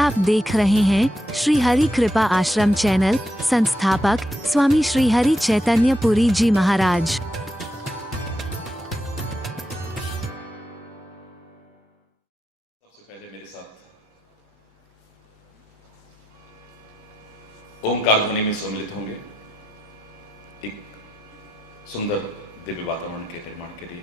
आप देख रहे हैं श्री हरि कृपा आश्रम चैनल। संस्थापक स्वामी श्री हरि चैतन्य पुरी जी महाराज। सबसे पहले मेरे साथ ओंकार ध्वनि में सम्मिलित होंगे एक सुंदर दिव्य वातावरण के निर्माण के लिए।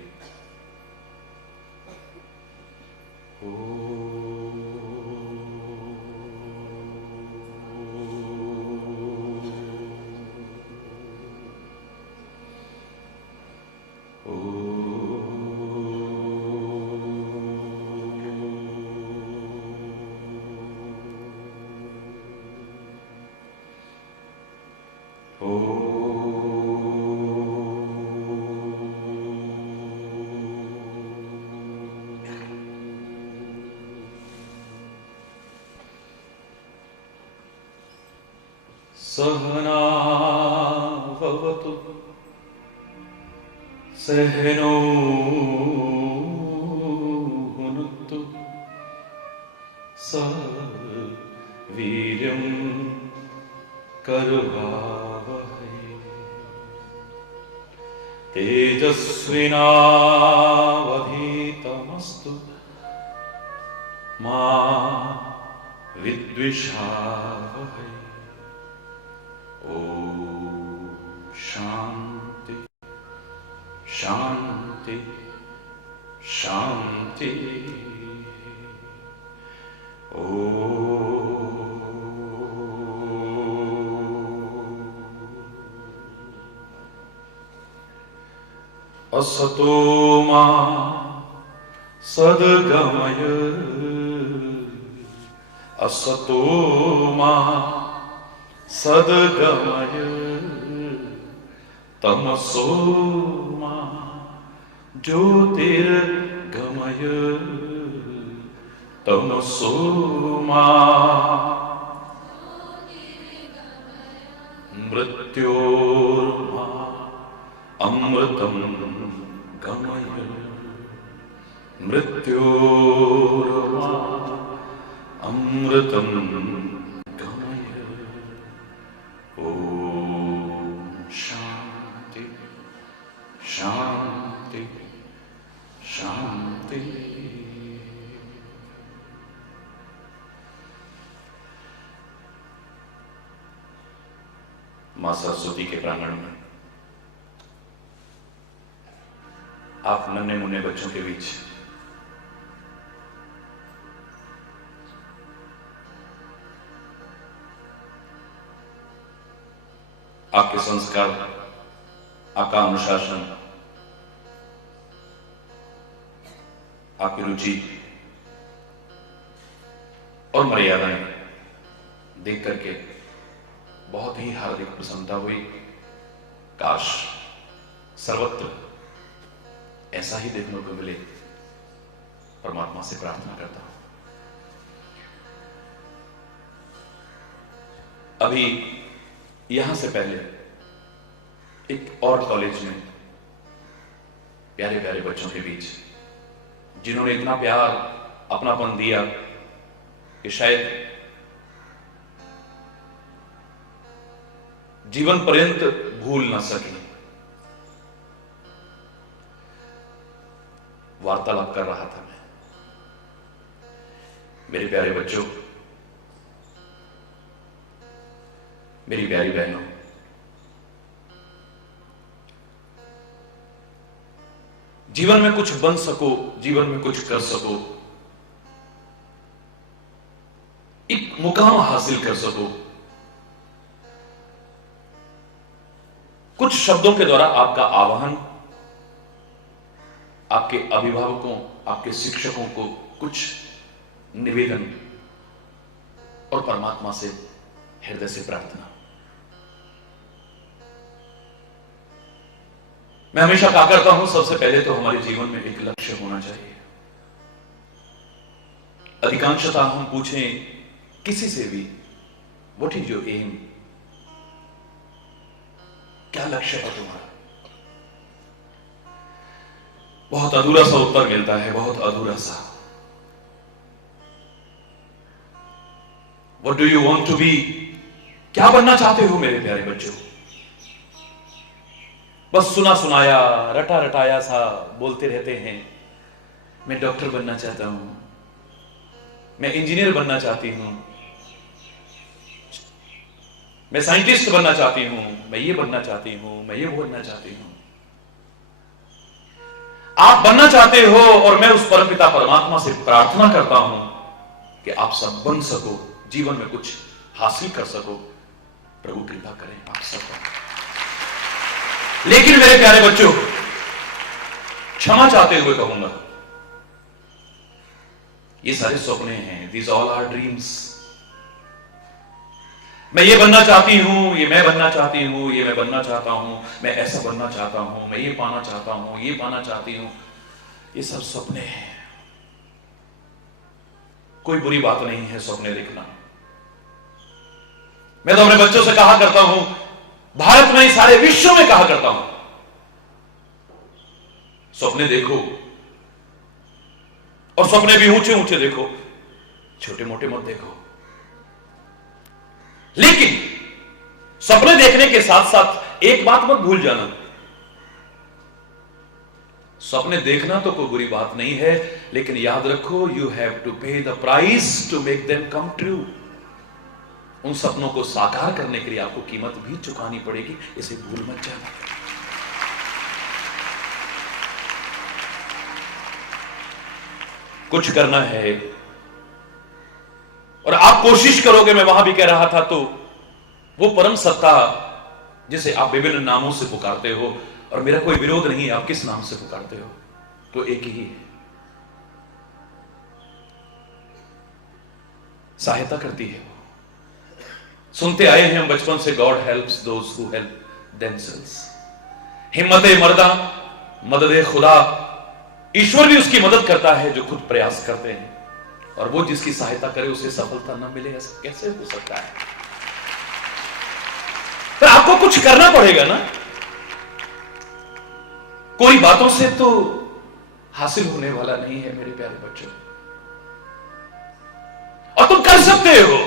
सहना भवतु सहनो भुनक्तु सह वीर्यं करवावहै तेजस्विनावधीतमस्तु मा विद्विषावहै। ओम शांति शांति शांति। असतो मा सद्गमय असतो मा सद्गमय तमसो मा ज्योतिर्गमय तमसो मा मृत्योर्मा अमृतं गमय मृत्योर्मा अमृतं शांति शांति। मां सरस्वती के प्रांगण में आप नन्हे मुन्ने बच्चों के बीच आपके संस्कार, आपका अनुशासन, आपकी रुचि और मर्यादाएं देख करके बहुत ही हार्दिक प्रसन्नता हुई। काश सर्वत्र ऐसा ही देखने को मिले। परमात्मा से प्रार्थना करता हूं। अभी यहां से पहले एक और कॉलेज में प्यारे प्यारे बच्चों के बीच जिन्होंने इतना प्यार अपनापन दिया कि शायद जीवन पर्यंत भूल ना सके, वार्तालाप कर रहा था मैं। मेरे प्यारे बच्चों, मेरी प्यारी बहनों, जीवन में कुछ बन सको, जीवन में कुछ कर सको, एक मुकाम हासिल कर सको, कुछ शब्दों के द्वारा आपका आह्वान आपके अभिभावकों, आपके शिक्षकों को कुछ निवेदन और परमात्मा से हृदय से प्रार्थना। मैं हमेशा कहा करता हूं, सबसे पहले तो हमारे जीवन में एक लक्ष्य होना चाहिए। अधिकांशतः हम पूछें किसी से भी, व्हाट इज योर एम, क्या लक्ष्य है तुम्हारा? बहुत अधूरा सा उत्तर मिलता है, बहुत अधूरा सा। What do you want to be? क्या बनना चाहते हो मेरे प्यारे बच्चों? बस सुना सुनाया, रटा रटाया सा बोलते रहते हैं। मैं डॉक्टर बनना चाहता हूं, मैं इंजीनियर बनना चाहती हूं, मैं साइंटिस्ट बनना चाहती हूं, मैं ये बनना चाहती हूं, मैं ये बनना चाहती हूं। आप बनना चाहते हो और मैं उस परमपिता परमात्मा से प्रार्थना करता हूं कि आप सब बन सको, जीवन में कुछ हासिल कर सको। प्रभु कृपा करें आप सब। लेकिन मेरे प्यारे बच्चों, क्षमा चाहते हुए कहूंगा, ये सारे सपने हैं, दीज ऑल आर ड्रीम्स। मैं ये बनना चाहती हूं, ये मैं बनना चाहती हूं, ये मैं बनना चाहता हूं, मैं ऐसा बनना चाहता हूं, मैं ये पाना चाहता हूं, ये पाना चाहती हूं, ये सब सपने हैं। कोई बुरी बात नहीं है सपने देखना। मैं तो अपने बच्चों से कहा करता हूं, भारत में ही सारे विश्व में कहा करता हूं, सपने देखो और सपने भी ऊंचे ऊंचे देखो, छोटे मोटे मत देखो। लेकिन सपने देखने के साथ साथ एक बात मत भूल जाना, सपने देखना तो कोई बुरी बात नहीं है, लेकिन याद रखो, you have to pay the price to make them come true. उन सपनों को साकार करने के लिए आपको कीमत भी चुकानी पड़ेगी, इसे भूल मत जाना। कुछ करना है और आप कोशिश करोगे, मैं वहां भी कह रहा था, तो वो परम सत्ता जिसे आप विभिन्न नामों से पुकारते हो, और मेरा कोई विरोध नहीं है आप किस नाम से पुकारते हो, तो एक ही है, सहायता करती है। सुनते आए हैं हम बचपन से, God helps those who help themselves. हिम्मते मर्दा मददे खुदा, ईश्वर भी उसकी मदद करता है जो खुद प्रयास करते हैं, और वो जिसकी सहायता करे उसे सफलता न मिले, ऐसा कैसे हो सकता है? तो आपको कुछ करना पड़ेगा ना। कोई बातों से तो हासिल होने वाला नहीं है मेरे प्यारे बच्चों, और तुम कर सकते हो।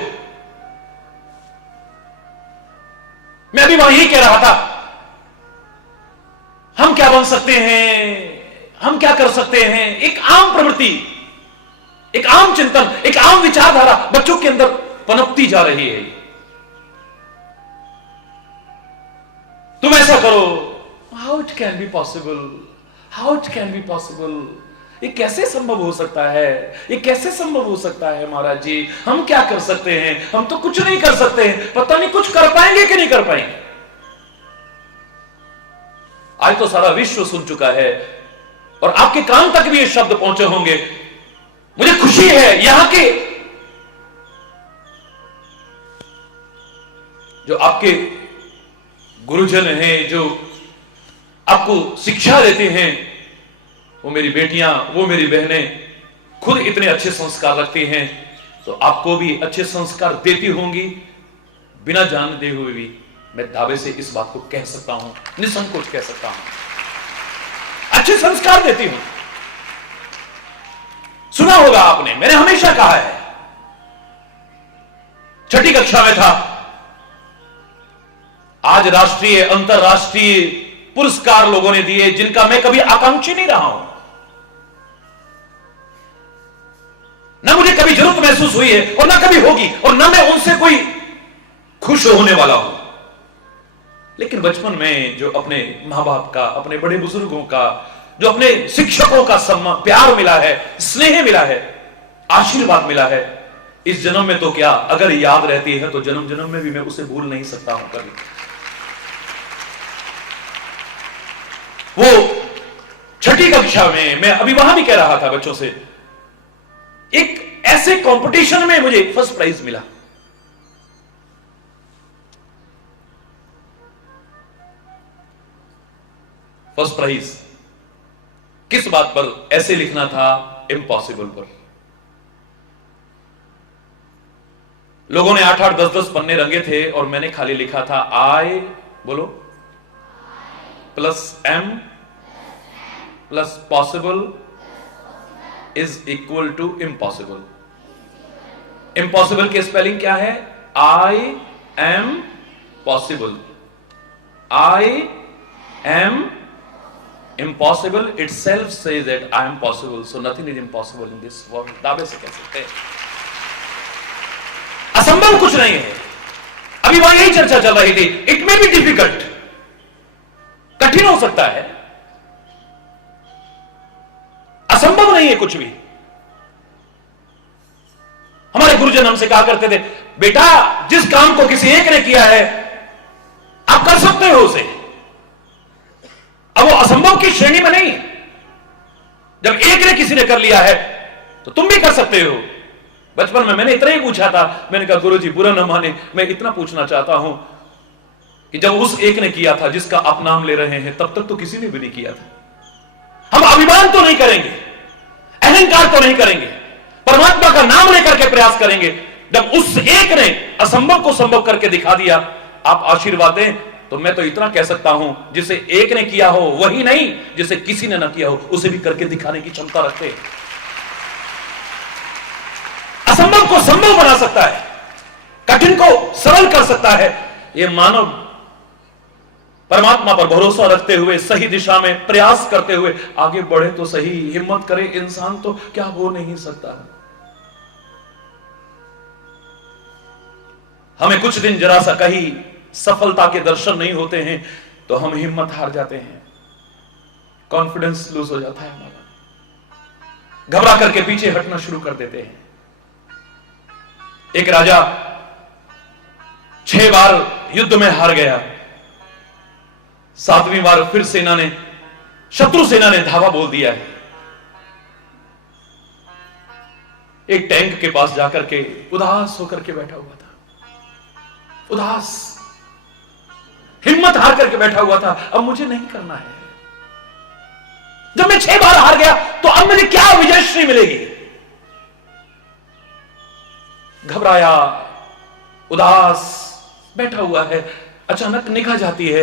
मैं अभी वहां यही कह रहा था, हम क्या बन सकते हैं, हम क्या कर सकते हैं। एक आम प्रवृत्ति, एक आम चिंतन, एक आम विचारधारा बच्चों के अंदर पनपती जा रही है। तुम ऐसा करो, how it can be possible, how it can be possible, ये कैसे संभव हो सकता है, ये कैसे संभव हो सकता है महाराज जी, हम क्या कर सकते हैं, हम तो कुछ नहीं कर सकते हैं, पता नहीं कुछ कर पाएंगे कि नहीं कर पाएंगे। आज तो सारा विश्व सुन चुका है और आपके कान तक भी ये शब्द पहुंचे होंगे। मुझे खुशी है यहां के जो आपके गुरुजन हैं, जो आपको शिक्षा देते हैं, वो मेरी बेटियां, वो मेरी बहनें खुद इतने अच्छे संस्कार रखती हैं, तो आपको भी अच्छे संस्कार देती होंगी। बिना जानते हुए भी मैं दावे से इस बात को कह सकता हूं, निसंकोच कह सकता हूं, अच्छे संस्कार देती हूं। सुना होगा आपने, मैंने हमेशा कहा है, छठी कक्षा में था, आज राष्ट्रीय अंतरराष्ट्रीय पुरस्कार लोगों ने दिए जिनका मैं कभी आकांक्षी नहीं रहा हूं, ना मुझे कभी जरूरत महसूस हुई है और ना कभी होगी, और ना मैं उनसे कोई खुश होने वाला हूं। लेकिन बचपन में जो अपने मां बाप का, अपने बड़े बुजुर्गों का, जो अपने शिक्षकों का सम्मान, प्यार मिला है, स्नेह मिला है, आशीर्वाद मिला है, इस जन्म में तो क्या, अगर याद रहती है तो जन्म जन्म में भी मैं उसे भूल नहीं सकता हूं कभी। वो छठी कक्षा में, मैं अभी वहां भी कह रहा था बच्चों से, एक ऐसे कंपटीशन में मुझे फर्स्ट प्राइज मिला। फर्स्ट प्राइज किस बात पर? ऐसे लिखना था, इम्पॉसिबल पर। लोगों ने 8-8, 10-10 पन्ने रंगे थे और मैंने खाली लिखा था आई, बोलो, plus M plus possible is equal to impossible. Impossible की स्पेलिंग क्या है? I M possible. I am impossible itself says that I am possible, so nothing is impossible in this world। दावे से कह सकते हैं असंभव कुछ नहीं है। अभी वहां यही चर्चा चल रही थी। इट मे बी डिफिकल्ट, कठिन हो सकता है, असंभव नहीं है कुछ भी। हमारे गुरुजन हमसे कहा करते थे, बेटा जिस काम को किसी एक ने किया है आप कर सकते हो उसे। अब वो असंभव की श्रेणी में नहीं। जब एक ने किसी ने कर लिया है तो तुम भी कर सकते हो। बचपन में मैंने इतना ही पूछा था, मैंने कहा गुरुजी बुरा न माने, मैं इतना पूछना चाहता हूं कि जब उस एक ने किया था जिसका आप नाम ले रहे हैं, तब तक तो किसी ने भी नहीं किया था। हम अभिमान तो नहीं करेंगे, अहंकार तो नहीं करेंगे, परमात्मा का नाम लेकर के प्रयास करेंगे। जब उस एक ने असंभव को संभव करके दिखा दिया, आप आशीर्वाद दें, तो मैं तो इतना कह सकता हूं, जिसे एक ने किया हो वही नहीं, जिसे किसी ने ना किया हो उसे भी करके दिखाने की क्षमता रखते हैं। असंभव को संभव बना सकता है, कठिन को सरल कर सकता है। यह मानव परमात्मा पर भरोसा रखते हुए सही दिशा में प्रयास करते हुए आगे बढ़े तो सही, हिम्मत करे इंसान तो क्या हो नहीं सकता। हमें कुछ दिन जरा सा कहीं सफलता के दर्शन नहीं होते हैं तो हम हिम्मत हार जाते हैं, कॉन्फिडेंस लूज हो जाता है हमारा, घबरा करके पीछे हटना शुरू कर देते हैं। एक राजा 6 बार युद्ध में हार गया, 7वीं बार फिर सेना ने, शत्रु सेना ने धावा बोल दिया है। एक टैंक के पास जाकर के उदास होकर के बैठा हुआ था, उदास, हिम्मत हार करके बैठा हुआ था। अब मुझे नहीं करना है, जब मैं 6 बार हार गया तो अब मुझे क्या विजयश्री मिलेगी। घबराया, उदास बैठा हुआ है। अचानक निगाह जाती है,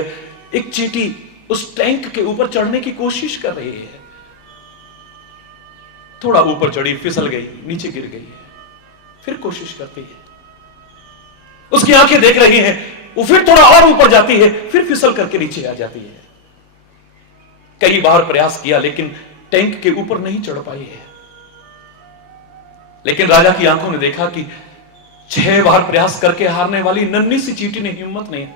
एक चींटी उस टैंक के ऊपर चढ़ने की कोशिश कर रही है। थोड़ा ऊपर चढ़ी, फिसल गई, नीचे गिर गई है, फिर कोशिश करती है। उसकी आंखें देख रही हैं, वो फिर थोड़ा और ऊपर जाती है, फिर फिसल करके नीचे आ जाती है। कई बार प्रयास किया लेकिन टैंक के ऊपर नहीं चढ़ पाई है। लेकिन राजा की आंखों ने देखा कि 6 बार प्रयास करके हारने वाली नन्ही सी चींटी ने हिम्मत नहीं,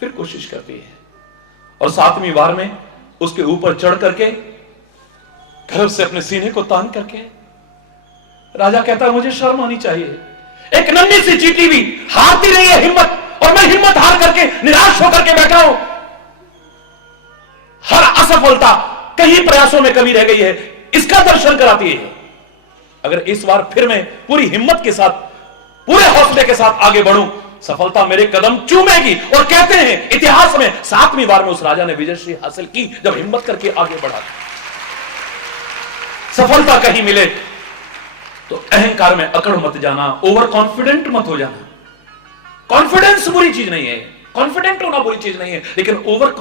फिर कोशिश करती है और 7वीं बार में उसके ऊपर चढ़ करके गर्व से अपने सीने को तान करके राजा कहता है मुझे शर्म आनी चाहिए, एक नन्ही सी चींटी भी हारती नहीं है हिम्मत, और मैं हिम्मत हार करके निराश होकर के बैठा हूं। हर असफलता कहीं प्रयासों में कमी रह गई है, इसका दर्शन कराती है। अगर इस बार फिर मैं पूरी हिम्मत के साथ, पूरे हौसले के साथ आगे बढ़ूं, सफलता मेरे कदम चूमेगी। और कहते हैं इतिहास में 7वीं बार में उस राजा ने विजयश्री हासिल की, जब हिम्मत करके आगे बढ़ा। सफलता कहीं मिले तो अहंकार में अकड़ मत जाना, ओवर कॉन्फिडेंट मत हो जाना। कॉन्फिडेंस बुरी चीज नहीं है, कॉन्फिडेंट होना बुरी चीज नहीं है, लेकिन ओवर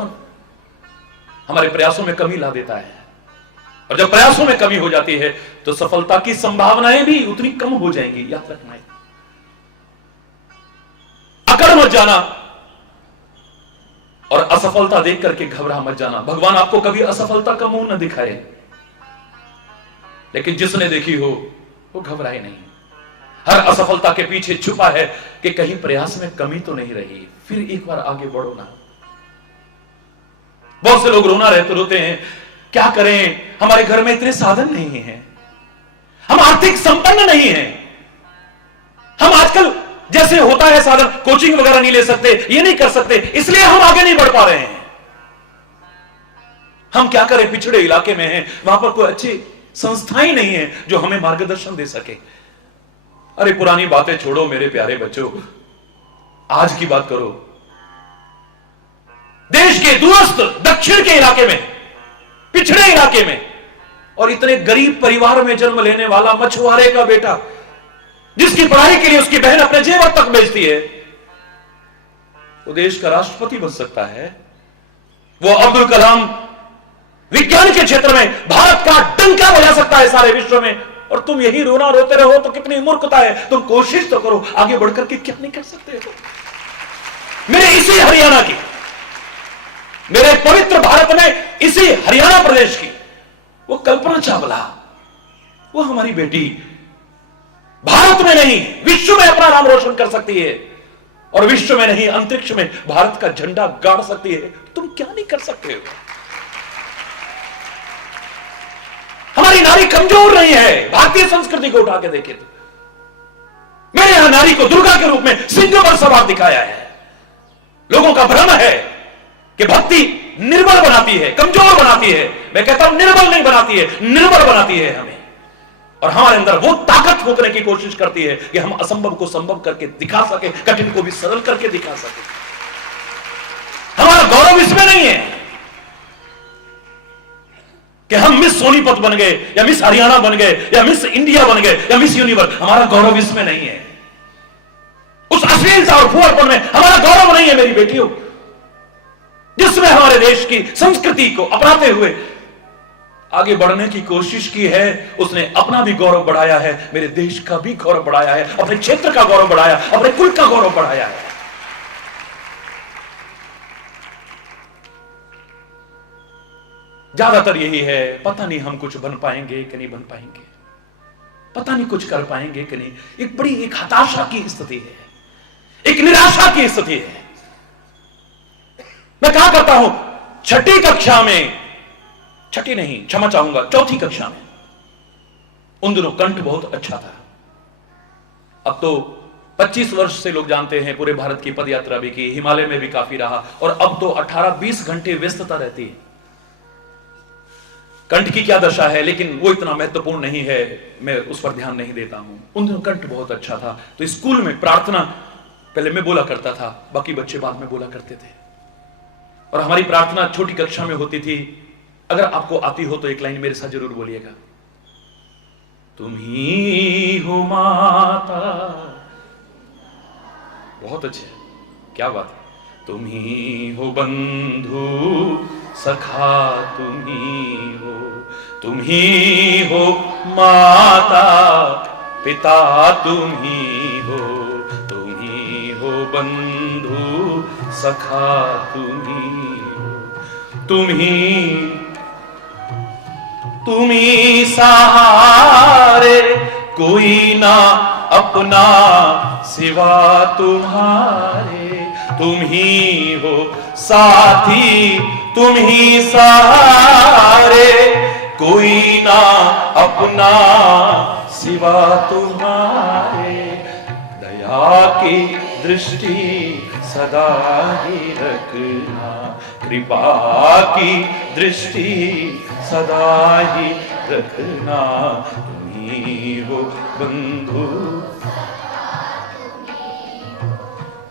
हमारे प्रयासों में कमी ला देता है। और जब प्रयासों में कमी हो जाती है तो सफलता की संभावनाएं भी उतनी कम हो जाएंगी, याद रखना है। अकड़ मत जाना और असफलता देख करके घबरा मत जाना। भगवान आपको कभी असफलता का मुंह न दिखाए, लेकिन जिसने देखी हो वो घबराए नहीं। हर असफलता के पीछे छुपा है कि कहीं प्रयास में कमी तो नहीं रही, फिर एक बार आगे बढ़ो ना। बहुत से लोग रोना रहते रोते हैं, क्या करें, हमारे घर में इतने साधन नहीं हैं, हम आर्थिक संपन्न नहीं हैं, हम आजकल जैसे होता है साधन, कोचिंग वगैरह नहीं ले सकते, ये नहीं कर सकते, इसलिए हम आगे नहीं बढ़ पा रहे हैं। हम क्या करें, पिछड़े इलाके में हैं, वहां पर कोई अच्छी संस्थाएं नहीं है जो हमें मार्गदर्शन दे सके। अरे पुरानी बातें छोड़ो मेरे प्यारे बच्चों, आज की बात करो। देश के दूरस्थ दक्षिण के इलाके में, पिछड़े इलाके में, और इतने गरीब परिवार में जन्म लेने वाला मछुआरे का बेटा, जिसकी पढ़ाई के लिए उसकी बहन अपने जेवर तक बेचती है, वो देश का राष्ट्रपति बन सकता है। वो अब्दुल कलाम विज्ञान के क्षेत्र में भारत का डंका बजा सकता है सारे विश्व में, और तुम यही रोना रोते रहो तो कितनी मूर्खता है। तुम कोशिश तो करो, आगे बढ़कर के क्या नहीं कर सकते हो। मेरे इसी हरियाणा की, मेरे पवित्र भारत में इसी हरियाणा प्रदेश की वो कल्पना चावला, वो हमारी बेटी भारत में नहीं विश्व में अपना नाम रोशन कर सकती है, और विश्व में नहीं अंतरिक्ष में भारत का झंडा गाड़ सकती है। तुम क्या नहीं कर सकते हो। हमारी नारी कमजोर नहीं है। भारतीय संस्कृति को उठा के देखे तो मेरे यहां नारी को दुर्गा के रूप में सिंह पर सवार दिखाया है। लोगों का भ्रम है कि भक्ति निर्बल बनाती है, कमजोर बनाती है। मैं कहता हूं निर्बल नहीं बनाती है, निर्बल बनाती है हमें, और हमारे अंदर वो ताकत फूंकने की कोशिश करती है कि हम असंभव को संभव करके दिखा सके, कठिन को भी सरल करके दिखा सके। हमारा गौरव इसमें नहीं है कि हम मिस सोनीपत बन गए या मिस हरियाणा बन गए या मिस इंडिया बन गए या मिस यूनिवर्स। हमारा गौरव इसमें नहीं है, उस अश्लीलता और फुहड़पन में हमारा गौरव नहीं है मेरी बेटियों। जिसमें हमारे देश की संस्कृति को अपनाते हुए आगे बढ़ने की कोशिश की है, उसने अपना भी गौरव बढ़ाया है, मेरे देश का भी गौरव बढ़ाया है, अपने क्षेत्र का गौरव बढ़ाया, अपने कुल का गौरव बढ़ाया है। ज्यादातर यही है, पता नहीं हम कुछ बन पाएंगे कि नहीं बन पाएंगे, पता नहीं कुछ कर पाएंगे कि नहीं। एक बड़ी एक हताशा की स्थिति है, एक निराशा की स्थिति है। मैं कहा करता हूं, छठी कक्षा में, छठी नहीं क्षमा चाहूंगा, चौथी कक्षा में, उन दिनों कंठ बहुत अच्छा था। अब तो 25 वर्ष से लोग जानते हैं, पूरे भारत की पद यात्रा भी की, हिमालय में भी काफी रहा, और अब तो 18-20 घंटे व्यस्तता रहती है। कंठ की क्या दशा है, लेकिन वो इतना महत्वपूर्ण नहीं है, मैं उस पर ध्यान नहीं देता हूं। उन दिनों कंठ बहुत अच्छा था, तो स्कूल में प्रार्थना पहले मैं बोला करता था, बाकी बच्चे बाद में बोला करते थे, और हमारी प्रार्थना छोटी कक्षा में होती थी। अगर आपको आती हो तो एक लाइन मेरे साथ जरूर बोलिएगा। तुम ही हो माता, बहुत अच्छे, क्या बात है। तुम ही हो बंधु सखा, तुम ही हो माता पिता, तुम ही हो बंधु सखा, तुम ही सहारे, कोई ना अपना सिवा तुम्हारे। तुम ही हो साथी, तुम ही सहारे, कोई ना अपना सिवा तुम्हारे। दया की दृष्टि सदा ही रखना, कृपा की दृष्टि सदा ही रखना। तुम ही हो बंधु,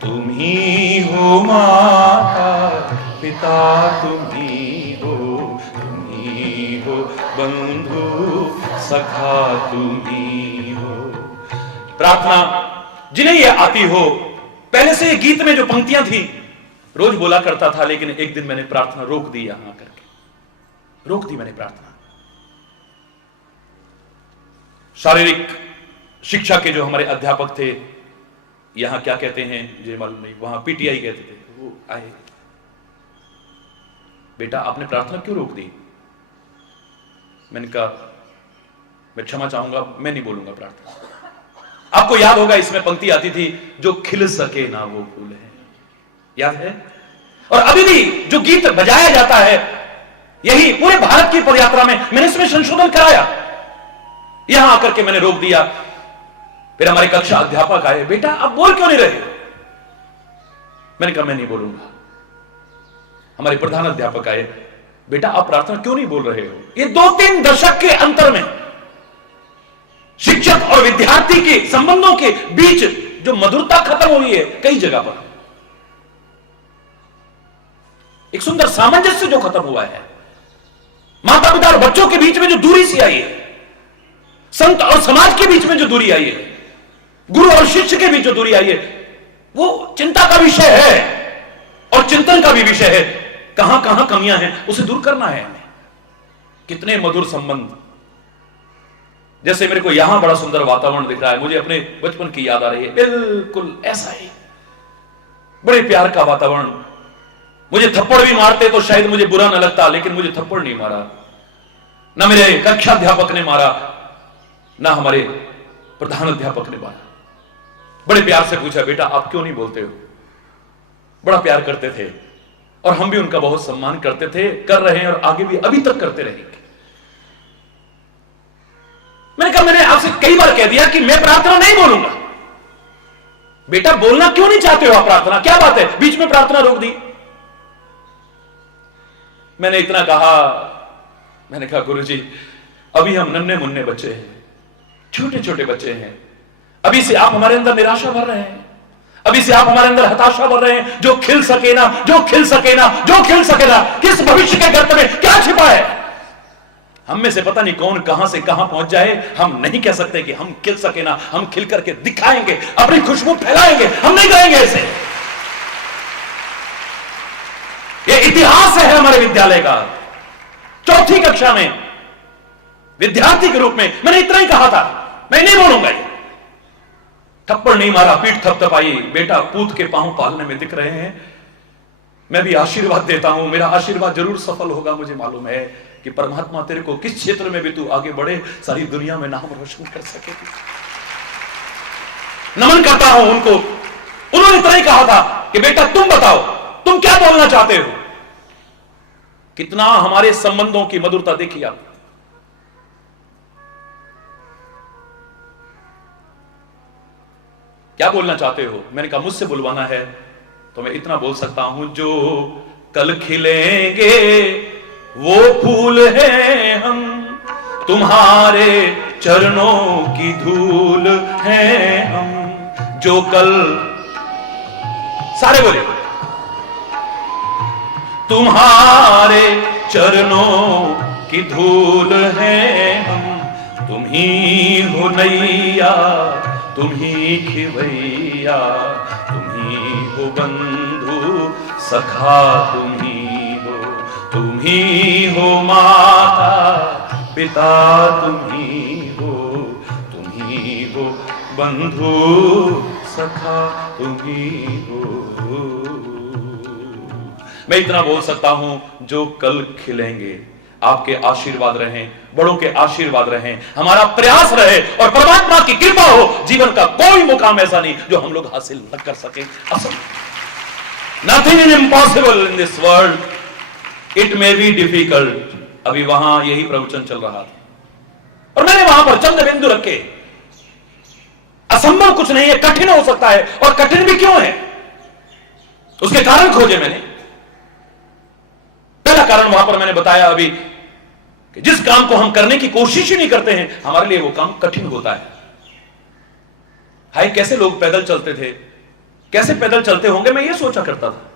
तुम ही हो माता पिता, तुम ही हो बंधु सखा, तुम ही हो। प्रार्थना जिन्हें यह आती हो, पहले से गीत में जो पंक्तियां थी रोज बोला करता था, लेकिन एक दिन मैंने प्रार्थना रोक दी, यहां करके रोक दी मैंने प्रार्थना। शारीरिक शिक्षा के जो हमारे अध्यापक थे, यहां क्या कहते हैं मुझे मालूम नहीं, वहां पीटीआई कहते थे, वो आए, बेटा आपने प्रार्थना क्यों रोक दी? मैंने कहा मैं क्षमा चाहूंगा, मैं नहीं बोलूंगा प्रार्थना। आपको याद होगा इसमें पंक्ति आती थी, जो खिल सके ना वो फूल है, याद है? और अभी भी जो गीत बजाया जाता है, यही पूरे भारत की पदयात्रा में मैंने इसमें संशोधन कराया, यहां आकर के मैंने रोक दिया। फिर हमारे कक्षा अध्यापक आए, बेटा आप बोल क्यों नहीं रहे? मैंने कहा मैं नहीं बोलूंगा। हमारे प्रधान अध्यापक आए, बेटा आप प्रार्थना क्यों नहीं बोल रहे हो? ये 2-3 दशक के अंतर में शिक्षक और विद्यार्थी के संबंधों के बीच जो मधुरता खत्म हुई है कई जगह पर, एक सुंदर सामंजस्य जो खत्म हुआ है, माता पिता और बच्चों के बीच में जो दूरी सी आई है, संत और समाज के बीच में जो दूरी आई है, गुरु और शिष्य के बीच जो दूरी आई है, वो चिंता का विषय है और चिंतन का भी विषय है। कहां कहां कमियां हैं उसे दूर करना है हमें। कितने मधुर संबंध जैसे मेरे को यहां बड़ा सुंदर वातावरण दिख रहा है, मुझे अपने बचपन की याद आ रही है, बिल्कुल ऐसा ही बड़े प्यार का वातावरण। मुझे थप्पड़ भी मारते तो शायद मुझे बुरा न लगता, लेकिन मुझे थप्पड़ नहीं मारा, ना मेरे कक्षाध्यापक ने मारा, ना हमारे प्रधान अध्यापक ने मारा। बड़े प्यार से पूछा, बेटा आप क्यों नहीं बोलते हो? बड़ा प्यार करते थे और हम भी उनका बहुत सम्मान करते थे, कर रहे हैं और आगे भी अभी तक करते रहेंगे। मैंने कहा, मैंने आपसे कई बार कह दिया कि मैं प्रार्थना नहीं बोलूंगा। बेटा बोलना क्यों नहीं चाहते हो आप प्रार्थना? क्या बात है, बीच में प्रार्थना रोक दी? मैंने इतना कहा, मैंने कहा गुरुजी अभी हम नन्हे मुन्ने बच्चे हैं, छोटे छोटे बच्चे हैं, अभी से आप हमारे अंदर निराशा भर रहे हैं, अभी से आप हमारे अंदर हताशा भर रहे हैं। जो खिल सके ना, जो खिल सके ना, जो खिल सके ना, किस भविष्य के गर्त में क्या छिपा है? हम में से पता नहीं कौन कहां से कहां पहुंच जाए। हम नहीं कह सकते कि हम खिल सके ना, हम खिल करके दिखाएंगे, अपनी खुशबू फैलाएंगे, हम नहीं कहेंगे ऐसे। ये इतिहास है हमारे विद्यालय का। चौथी कक्षा में विद्यार्थी के रूप में मैंने इतना ही कहा था, मैं नहीं बोलूंगा। ये थप्पड़ नहीं मारा, पीठ थपथपाई। बेटा पूत के पांव पालने में दिख रहे हैं, मैं भी आशीर्वाद देता हूं, मेरा आशीर्वाद जरूर सफल होगा। मुझे मालूम है कि परमात्मा तेरे को किस क्षेत्र में भी तू आगे बढ़े, सारी दुनिया में नाम रोशन कर सकेगी। नमन करता हूं उनको। उन्होंने इतना ही कहा था कि बेटा तुम बताओ, तुम क्या बोलना चाहते हो? कितना हमारे संबंधों की मधुरता देखी आप। क्या बोलना चाहते हो? मैंने कहा मुझसे बुलवाना है तो मैं इतना बोल सकता हूं, जो कल खिलेंगे वो फूल हैं हम, तुम्हारे चरणों की धूल हैं हम। जो कल, सारे बोले, तुम्हारे चरणों की धूल हैं हम, तुम ही हो नैया, तुम ही खिवैया, तुम ही हो बंधु सखा, तुम ही हो माता पिता, तुम ही हो बंधु सखा, तुम ही हो। मैं इतना बोल सकता हूं, जो कल खिलेंगे, आपके आशीर्वाद रहें, बड़ों के आशीर्वाद रहें, हमारा प्रयास रहे और परमात्मा की कृपा हो। जीवन का कोई मुकाम ऐसा नहीं जो हम लोग हासिल न कर सके। असंभव, nothing is impossible in this world, it may be difficult. अभी वहां यही प्रवचन चल रहा था और मैंने वहां पर चंद बिंदु रखे। असंभव कुछ नहीं है, कठिन हो सकता है, और कठिन भी क्यों है उसके कारण खोजे मैंने। पहला कारण वहां पर मैंने बताया अभी कि जिस काम को हम करने की कोशिश ही नहीं करते हैं, हमारे लिए वो काम कठिन होता है। हाय, कैसे लोग पैदल चलते थे, कैसे पैदल चलते होंगे, मैं ये सोचा करता था।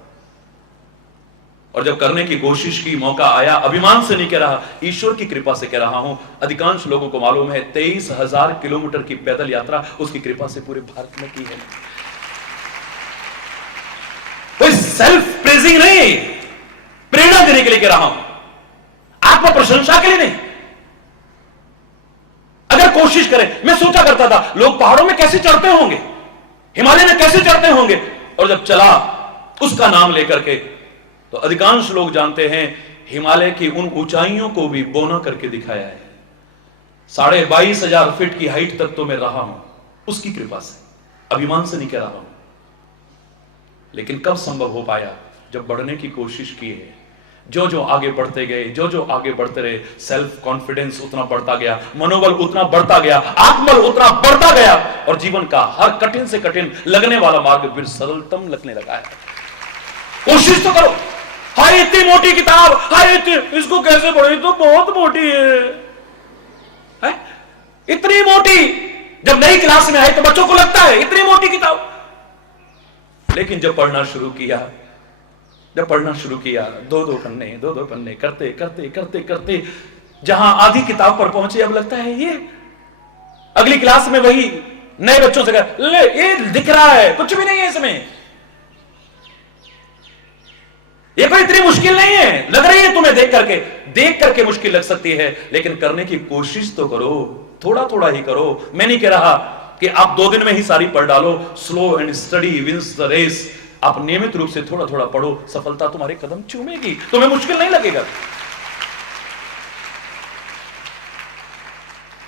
और जब करने की कोशिश की, मौका आया, अभिमान से नहीं कह रहा, ईश्वर की कृपा से कह रहा हूं। अधिकांश लोगों को मालूम है 23,000 किलोमीटर की पैदल यात्रा उसकी कृपा से पूरे भारत में की है। कोई सेल्फ प्रेजिंग नहीं, प्रेरणा देने के लिए कह रहा हूं, आत्म प्रशंसा के लिए नहीं। अगर कोशिश करें, मैं सोचा करता था लोग पहाड़ों में कैसे चढ़ते होंगे, हिमालय में कैसे चढ़ते होंगे, और जब चला उसका नाम लेकर के, तो अधिकांश लोग जानते हैं हिमालय की उन ऊंचाइयों को भी बोना करके दिखाया है। 22,500 फीट की हाइट तक तो मैं रहा हूं उसकी कृपा से, अभिमान से नहीं कह रहा हूं। लेकिन कब संभव हो पाया? जब बढ़ने की कोशिश की है। जो जो आगे बढ़ते गए, जो जो आगे बढ़ते रहे, सेल्फ कॉन्फिडेंस उतना बढ़ता गया, मनोबल उतना बढ़ता गया, आत्मबल उतना बढ़ता गया, और जीवन का हर कठिन से कठिन लगने वाला मार्ग फिर सरलतम लगने लगा है। कोशिश तो करो। हाय इतनी मोटी किताब, हाय इसको कैसे पढ़े, तो बहुत मोटी है, इतनी मोटी। जब नई क्लास में आए तो बच्चों को लगता है इतनी मोटी किताब, लेकिन जब पढ़ना शुरू किया, दो दो पन्ने करते करते करते करते जहां आधी किताब पर पहुंचे, अब लगता है ये अगली क्लास में वही नए बच्चों से ले, ये दिख रहा है, कुछ भी नहीं है इसमें, ये कोई इतनी मुश्किल नहीं है। लग रही है तुम्हें देख करके मुश्किल लग सकती है, लेकिन करने की कोशिश तो करो। थोड़ा थोड़ा ही करो। मैं नहीं कह रहा कि आप 2 दिन में ही सारी पढ़ डालो। Slow and study wins the race. आप नियमित रूप से थोड़ा थोड़ा पढ़ो, सफलता तुम्हारे कदम चूमेगी, तुम्हें मुश्किल नहीं लगेगा।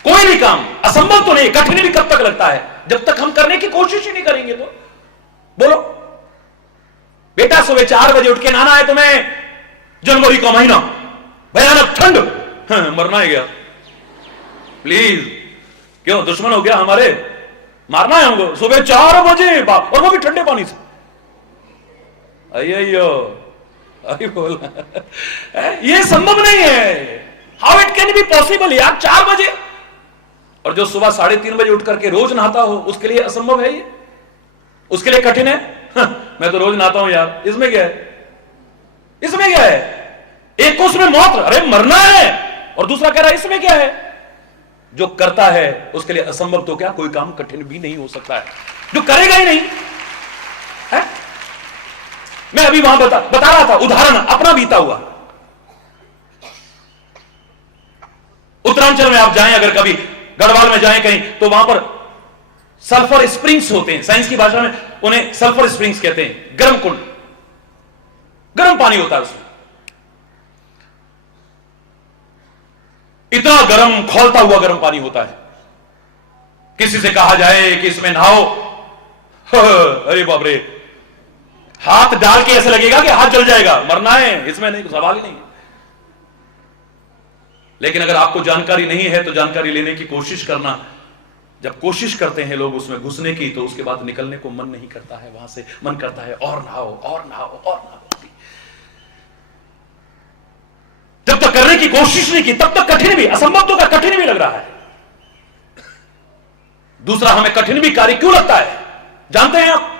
कोई भी काम असंभव तो नहीं, कठिन भी कब तक लगता है? जब तक हम करने की कोशिश ही नहीं करेंगे। तो बोलो बेटा, सुबह 4 बजे उठ के नहाना है तुम्हें, जनवरी का महीना, भयानक ठंड, मरना है क्या? प्लीज, क्यों दुश्मन हो गया हमारे? मारना है हमको सुबह 4 बजे, और वो भी ठंडे पानी से। अयो अरे बोल ये संभव नहीं है। How it can be possible यार, 4 बजे? और जो सुबह 3:30 बजे उठ करके रोज नहाता हो, उसके लिए असंभव है ये? उसके लिए कठिन है? मैं तो रोज नहाता हूं यार, इसमें क्या है? इसमें क्या है? एक को उसमें मौत, अरे मरना है, और दूसरा कह रहा है इसमें क्या है? जो करता है उसके लिए असंभव तो क्या, कोई काम कठिन भी नहीं हो सकता है। जो करेगा ही नहीं है? मैं अभी वहां बता रहा था, उदाहरण अपना बीता हुआ। उत्तरांचल में आप जाएं, अगर कभी गढ़वाल में जाएं कहीं, तो वहां पर सल्फर स्प्रिंग्स होते हैं, साइंस की भाषा में उन्हें सल्फर स्प्रिंग्स कहते हैं। गर्म कुंड, गर्म पानी होता है उसमें, इतना गर्म, खौलता हुआ गर्म पानी होता है। किसी से कहा जाए कि इसमें नहाओ, अरे बाप रे, हाथ डाल के ऐसे लगेगा कि हाथ जल जाएगा, मरना है, इसमें नहीं, सवाल ही नहीं। लेकिन अगर आपको जानकारी नहीं है तो जानकारी लेने की कोशिश करना। जब कोशिश करते हैं लोग उसमें घुसने की, तो उसके बाद निकलने को मन नहीं करता है वहां से। मन करता है और नहाओ और नहाओ और नहाओ। जब तक करने की कोशिश नहीं की तब तक कठिन भी, असंभव तो का कठिन भी लग रहा है। दूसरा, हमें कठिन भी कार्य क्यों लगता है जानते हैं आप?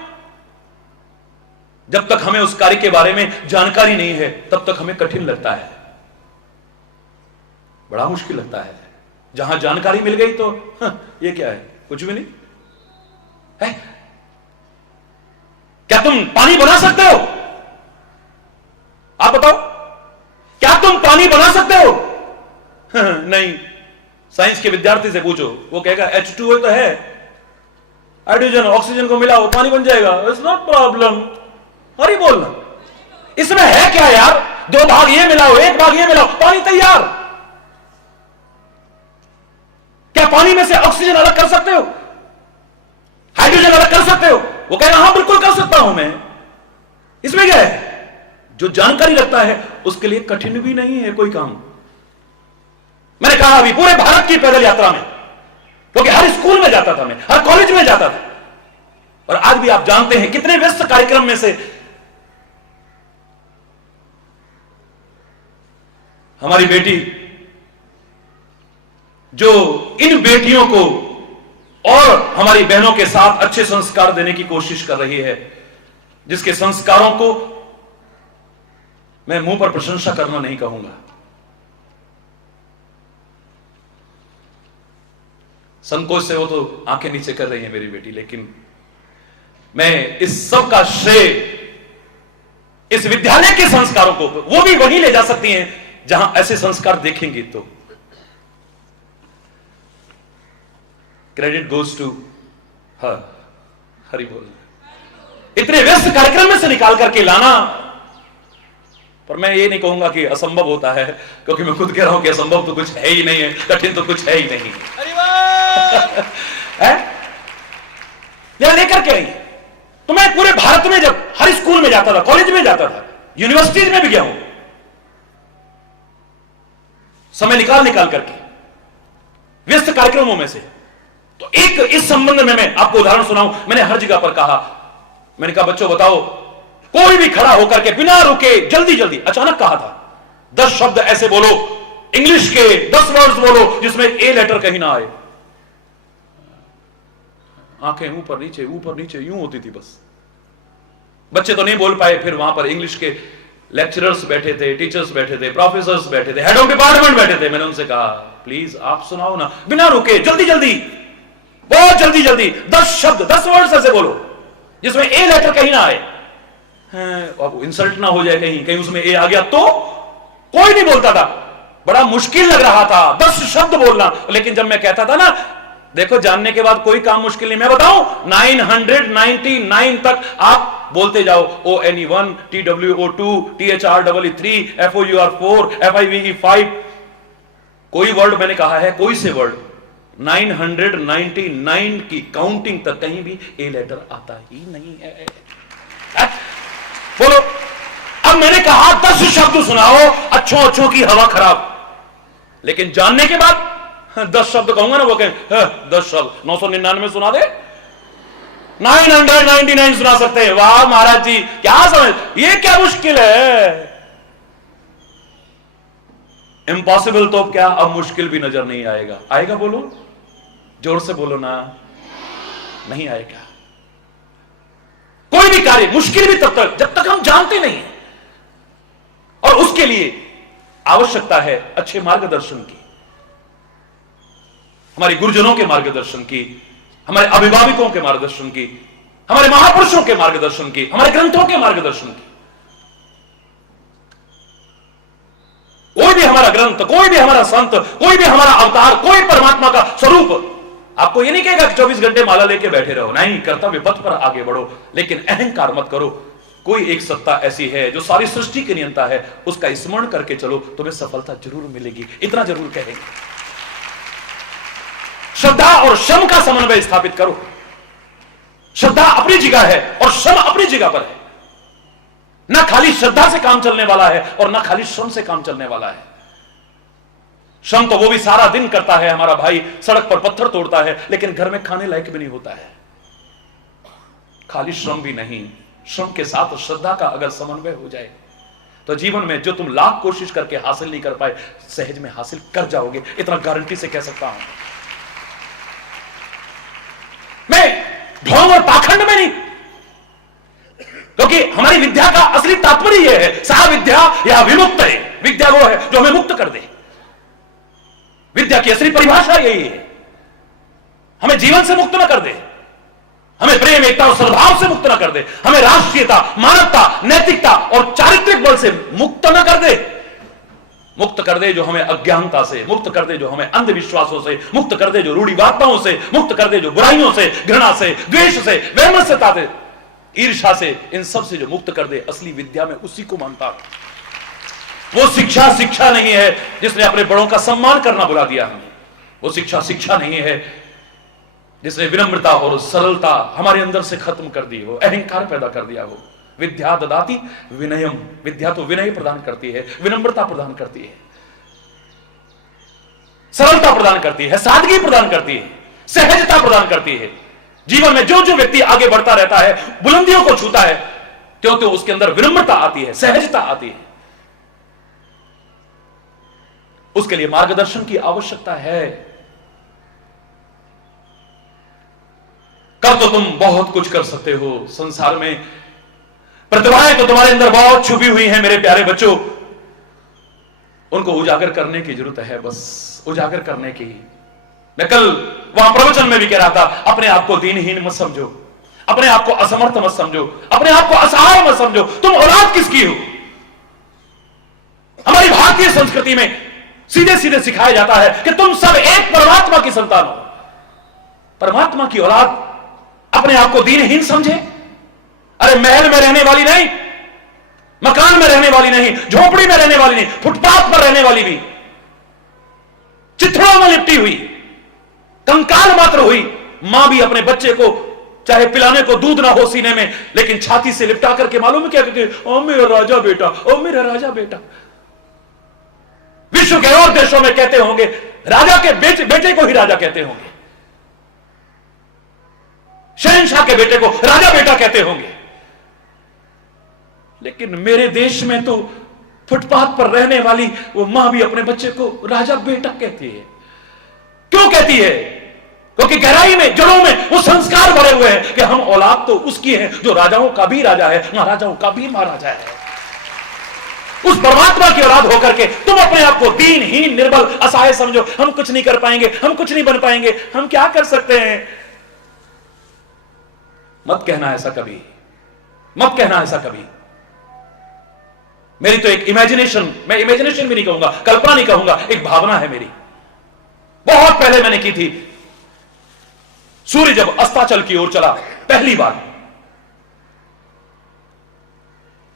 जब तक हमें उस कार्य के बारे में जानकारी नहीं है तब तक हमें कठिन लगता है, बड़ा मुश्किल लगता है। जहां जानकारी मिल गई तो ये क्या है, कुछ भी नहीं है। क्या तुम पानी बना सकते हो? आप बताओ, क्या तुम पानी बना सकते हो? नहीं। साइंस के विद्यार्थी से पूछो, वो कहेगा H2O तो है, हाइड्रोजन ऑक्सीजन को मिलाओ पानी बन जाएगा, इट्स नॉट प्रॉब्लम। अरे बोलना, इसमें है क्या यार? 2 भाग ये मिलाओ, 1 भाग ये मिलाओ, पानी तैयार। क्या पानी में से ऑक्सीजन अलग कर सकते हो? हाइड्रोजन अलग कर सकते हो? वो कहेगा हां बिल्कुल कर सकता हूं मैं। इसमें क्या है? जो जानकारी रखता है उसके लिए कठिन भी नहीं है कोई काम। मैंने कहा अभी पूरे भारत की पैदल यात्रा में, क्योंकि हर स्कूल में जाता था मैं, हर कॉलेज में जाता था, और आज भी आप जानते हैं कितने व्यस्त कार्यक्रम में से हमारी बेटी, जो इन बेटियों को और हमारी बहनों के साथ अच्छे संस्कार देने की कोशिश कर रही है, जिसके संस्कारों को मैं मुंह पर प्रशंसा करना नहीं कहूंगा, संकोच से वो तो आंखें नीचे कर रही है मेरी बेटी, लेकिन मैं इस सब का श्रेय इस विद्यालय के संस्कारों को, वो भी वहीं ले जा सकती हैं जहां ऐसे संस्कार देखेंगी। तो credit goes to her. Hari बोल। इतने व्यस्त कार्यक्रम में से निकाल करके लाना, पर मैं ये नहीं कहूंगा कि असंभव होता है, क्योंकि मैं खुद कह रहा हूं कि असंभव तो कुछ है ही नहीं है, कठिन तो कुछ है ही नहीं है। लेकर के आई तो मैं पूरे भारत में जब हर स्कूल में जाता था, कॉलेज में जाता था, यूनिवर्सिटीज में भी गया हूं, समय निकाल करके व्यस्त कार्यक्रमों में से, तो एक इस संबंध में मैं आपको उदाहरण सुनाऊं। मैंने हर जगह पर कहा, मैंने कहा बच्चों बताओ, कोई भी खड़ा होकर के बिना रुके जल्दी जल्दी, अचानक कहा था 10 शब्द ऐसे बोलो, इंग्लिश के 10 वर्ड्स बोलो जिसमें ए लेटर कहीं ना आए। आंखें ऊपर नीचे यूं होती थी बस। बच्चे तो नहीं बोल पाए। फिर वहां पर इंग्लिश के लेक्चरर्स बैठे थे, टीचर्स बैठे थे, प्रोफेसर्स बैठे थे, हेड ऑफ डिपार्टमेंट बैठे थे। मैंने उनसे कहा प्लीज आप सुनाओ ना, बिना रुके जल्दी जल्दी, बहुत जल्दी जल्दी 10 शब्द 10 वर्ड्स ऐसे बोलो जिसमें ए लेटर कहीं ना आए। अब इंसल्ट ना हो जाए कहीं उसमें ए आ गया तो। कोई नहीं बोलता था। बड़ा मुश्किल लग रहा था 10 शब्द बोलना, लेकिन जब मैं कहता था ना, देखो जानने के बाद कोई काम मुश्किल नहीं, मैं बताऊं 999 तक आप बोलते जाओ। ONE1, TWO2, THREE3, FOUR4, FIVE5, कोई वर्ड मैंने कहा है, कोई से वर्ड 999 की काउंटिंग तक कहीं भी ए लेटर आता ही नहीं है। बोलो, अब मैंने कहा 10 शब्द सुनाओ, अच्छों की हवा खराब, लेकिन जानने के बाद 10 शब्द कहूंगा ना, वो कहें 10 शब्द 999 सुना दे, 999 सुना सकते हैं। वाह महाराज जी, क्या समझ, ये क्या मुश्किल है। इम्पॉसिबल तो क्या, अब मुश्किल भी नजर नहीं आएगा। आएगा बोलो, जोर से बोलो ना, नहीं आएगा। कोई भी कार्य मुश्किल भी तब तक जब तक हम जानते नहीं हैं, और उसके लिए आवश्यकता है अच्छे मार्गदर्शन की, हमारे गुरुजनों के मार्गदर्शन की, हमारे अभिभावकों के मार्गदर्शन की, हमारे महापुरुषों के मार्गदर्शन की, हमारे ग्रंथों के मार्गदर्शन की। कोई भी हमारा ग्रंथ, कोई भी हमारा संत, कोई भी हमारा अवतार, कोई परमात्मा का स्वरूप आपको ये नहीं कहेगा कि 24 घंटे माला लेके बैठे रहो, नहीं, कर्तव्य पथ पर आगे बढ़ो, लेकिन अहंकार मत करो। कोई एक सत्ता ऐसी है जो सारी सृष्टि की नियंता है, उसका स्मरण करके चलो, तुम्हें सफलता जरूर मिलेगी, इतना जरूर कहेंगे। श्रद्धा और श्रम का समन्वय स्थापित करो। श्रद्धा अपनी जगह है और श्रम अपनी जगह पर है। ना खाली श्रद्धा से काम चलने वाला है और ना खाली श्रम से काम चलने वाला है। श्रम तो वो भी सारा दिन करता है, हमारा भाई सड़क पर पत्थर तोड़ता है, लेकिन घर में खाने लायक भी नहीं होता है। खाली श्रम भी नहीं, श्रम के साथ श्रद्धा का अगर समन्वय हो जाए तो जीवन में जो तुम लाख कोशिश करके हासिल नहीं कर पाए, सहज में हासिल कर जाओगे, इतना गारंटी से कह सकता हूं मैं। ढोंग और पाखंड में नहीं, क्योंकि हमारी विद्या का असली तात्पर्य यह है, सा विद्या या विमुक्त है। विद्या वो है जो हमें मुक्त कर दे। विद्या की असली परिभाषा यही है, हमें जीवन से मुक्त न कर दे, हमें प्रेम, एकता और सद्भाव से मुक्त न कर दे, हमें राष्ट्रीयता, मानवता, नैतिकता और चारित्रिक बल से मुक्त न कर दे। मुक्त कर दे जो हमें अज्ञानता से, मुक्त कर दे जो हमें अंधविश्वासों से, मुक्त कर दे जो रूढ़िवादिताओं से, मुक्त कर दे जो बुराइयों से, घृणा से, द्वेष से, वैमनस्यता से, ईर्ष्या से, इन सब से जो मुक्त कर दे। असली विद्या में उसी को मानता हूं। वो शिक्षा नहीं है जिसने अपने बड़ों का सम्मान करना बुला दिया हमें। वो शिक्षा नहीं है जिसने विनम्रता और सरलता हमारे अंदर से खत्म कर दी हो, अहंकार पैदा कर दिया हो। विद्या ददाति विनयम, विद्या तो विनय प्रदान करती है, विनम्रता प्रदान करती है, सरलता प्रदान करती है, सादगी प्रदान करती है, सहजता प्रदान करती है। जीवन में जो जो व्यक्ति आगे बढ़ता रहता है, बुलंदियों को छूता है, त्यों त्यों उसके अंदर विनम्रता आती है, सहजता आती है। उसके लिए मार्गदर्शन की आवश्यकता है। कर तो तुम बहुत कुछ कर सकते हो संसार में, प्रतिभाएं तो तुम्हारे अंदर बहुत छुपी हुई हैं मेरे प्यारे बच्चों, उनको उजागर करने की जरूरत है, बस उजागर करने की। मैं कल वहां प्रवचन में भी कह रहा था, अपने आप को दीनहीन मत समझो, अपने आप को असमर्थ मत समझो, अपने आप को असहाय मत समझो। तुम औलाद किसकी हो? हमारी भारतीय संस्कृति में सीधे सीधे सिखाया जाता है कि तुम सब एक परमात्मा की संतान हो। परमात्मा की औलाद अपने आप को दीनहीन समझे? अरे महल में रहने वाली नहीं, मकान में रहने वाली नहीं, झोपड़ी में रहने वाली नहीं, फुटपाथ पर रहने वाली भी, चिथड़ों में लिपटी हुई, कंकाल मात्र हुई मां भी अपने बच्चे को चाहे पिलाने को दूध ना हो सीने में, लेकिन छाती से लिपटा करके मालूम है क्या कहती है? ओ मेरा राजा बेटा, ओ मेरा राजा बेटा। विश्व के और देशों में कहते होंगे, राजा के बेटे को ही राजा कहते होंगे, शहंशाह के बेटे को राजा बेटा कहते होंगे, लेकिन मेरे देश में तो फुटपाथ पर रहने वाली वो मां भी अपने बच्चे को राजा बेटा कहती है। क्यों कहती है? क्योंकि गहराई में, जड़ों में वो संस्कार भरे हुए हैं कि हम औलाद तो उसकी है जो राजाओं का भी राजा है, महाराजाओं का भी महाराजा है। उस परमात्मा की औलाद होकर के तुम अपने आप को दीनहीन, निर्बल, असहाय समझो। हम कुछ नहीं कर पाएंगे, हम कुछ नहीं बन पाएंगे, हम क्या कर सकते हैं? मत कहना ऐसा कभी, मत कहना ऐसा कभी। मेरी तो एक इमेजिनेशन, मैं इमेजिनेशन भी नहीं कहूंगा, कल्पना नहीं कहूंगा, एक भावना है मेरी। बहुत पहले मैंने की थी। सूर्य जब अस्ताचल की ओर चला पहली बार।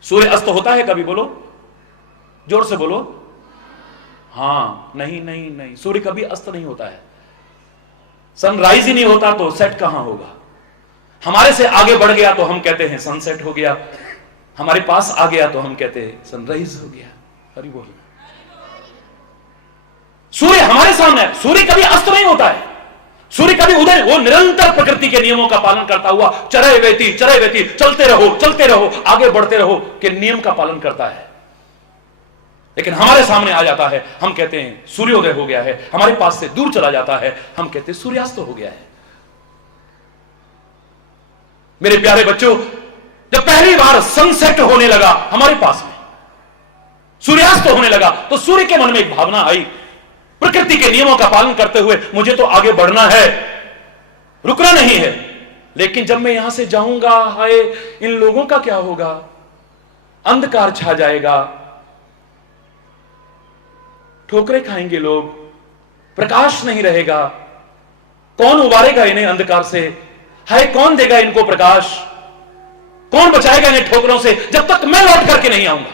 सूर्य अस्त होता है कभी? बोलो, जोर से बोलो। हां, नहीं नहीं नहीं, सूर्य कभी अस्त नहीं होता है। सनराइज ही नहीं होता तो सेट कहां होगा? हमारे से आगे बढ़ गया तो हम कहते हैं सनसेट हो गया, हमारे पास आ गया तो हम कहते हैं सनराइज हो गया। हरि बोल। सूर्य हमारे सामने है, सूर्य कभी अस्त नहीं होता है, सूर्य कभी उदय, वो निरंतर प्रकृति के नियमों का पालन करता हुआ चरय वेती चलते रहो आगे बढ़ते रहो के नियम का पालन करता है। लेकिन हमारे सामने आ जाता है, हम कहते हैं सूर्योदय हो गया है, हमारे पास से दूर चला जाता है, हम कहते हैं सूर्यास्त हो गया है। मेरे प्यारे बच्चों, जब पहली बार सनसेट होने लगा हमारे पास में, सूर्यास्त होने लगा, तो सूर्य के मन में एक भावना आई, प्रकृति के नियमों का पालन करते हुए मुझे तो आगे बढ़ना है, रुकना नहीं है। लेकिन जब मैं यहां से जाऊंगा, हाय इन लोगों का क्या होगा? अंधकार छा जाएगा, ठोकरे खाएंगे लोग, प्रकाश नहीं रहेगा, कौन उबारेगा इन्हें अंधकार से? हाय कौन देगा इनको प्रकाश? कौन बचाएगा इन्हें ठोकरों से जब तक मैं लौट करके नहीं आऊंगा?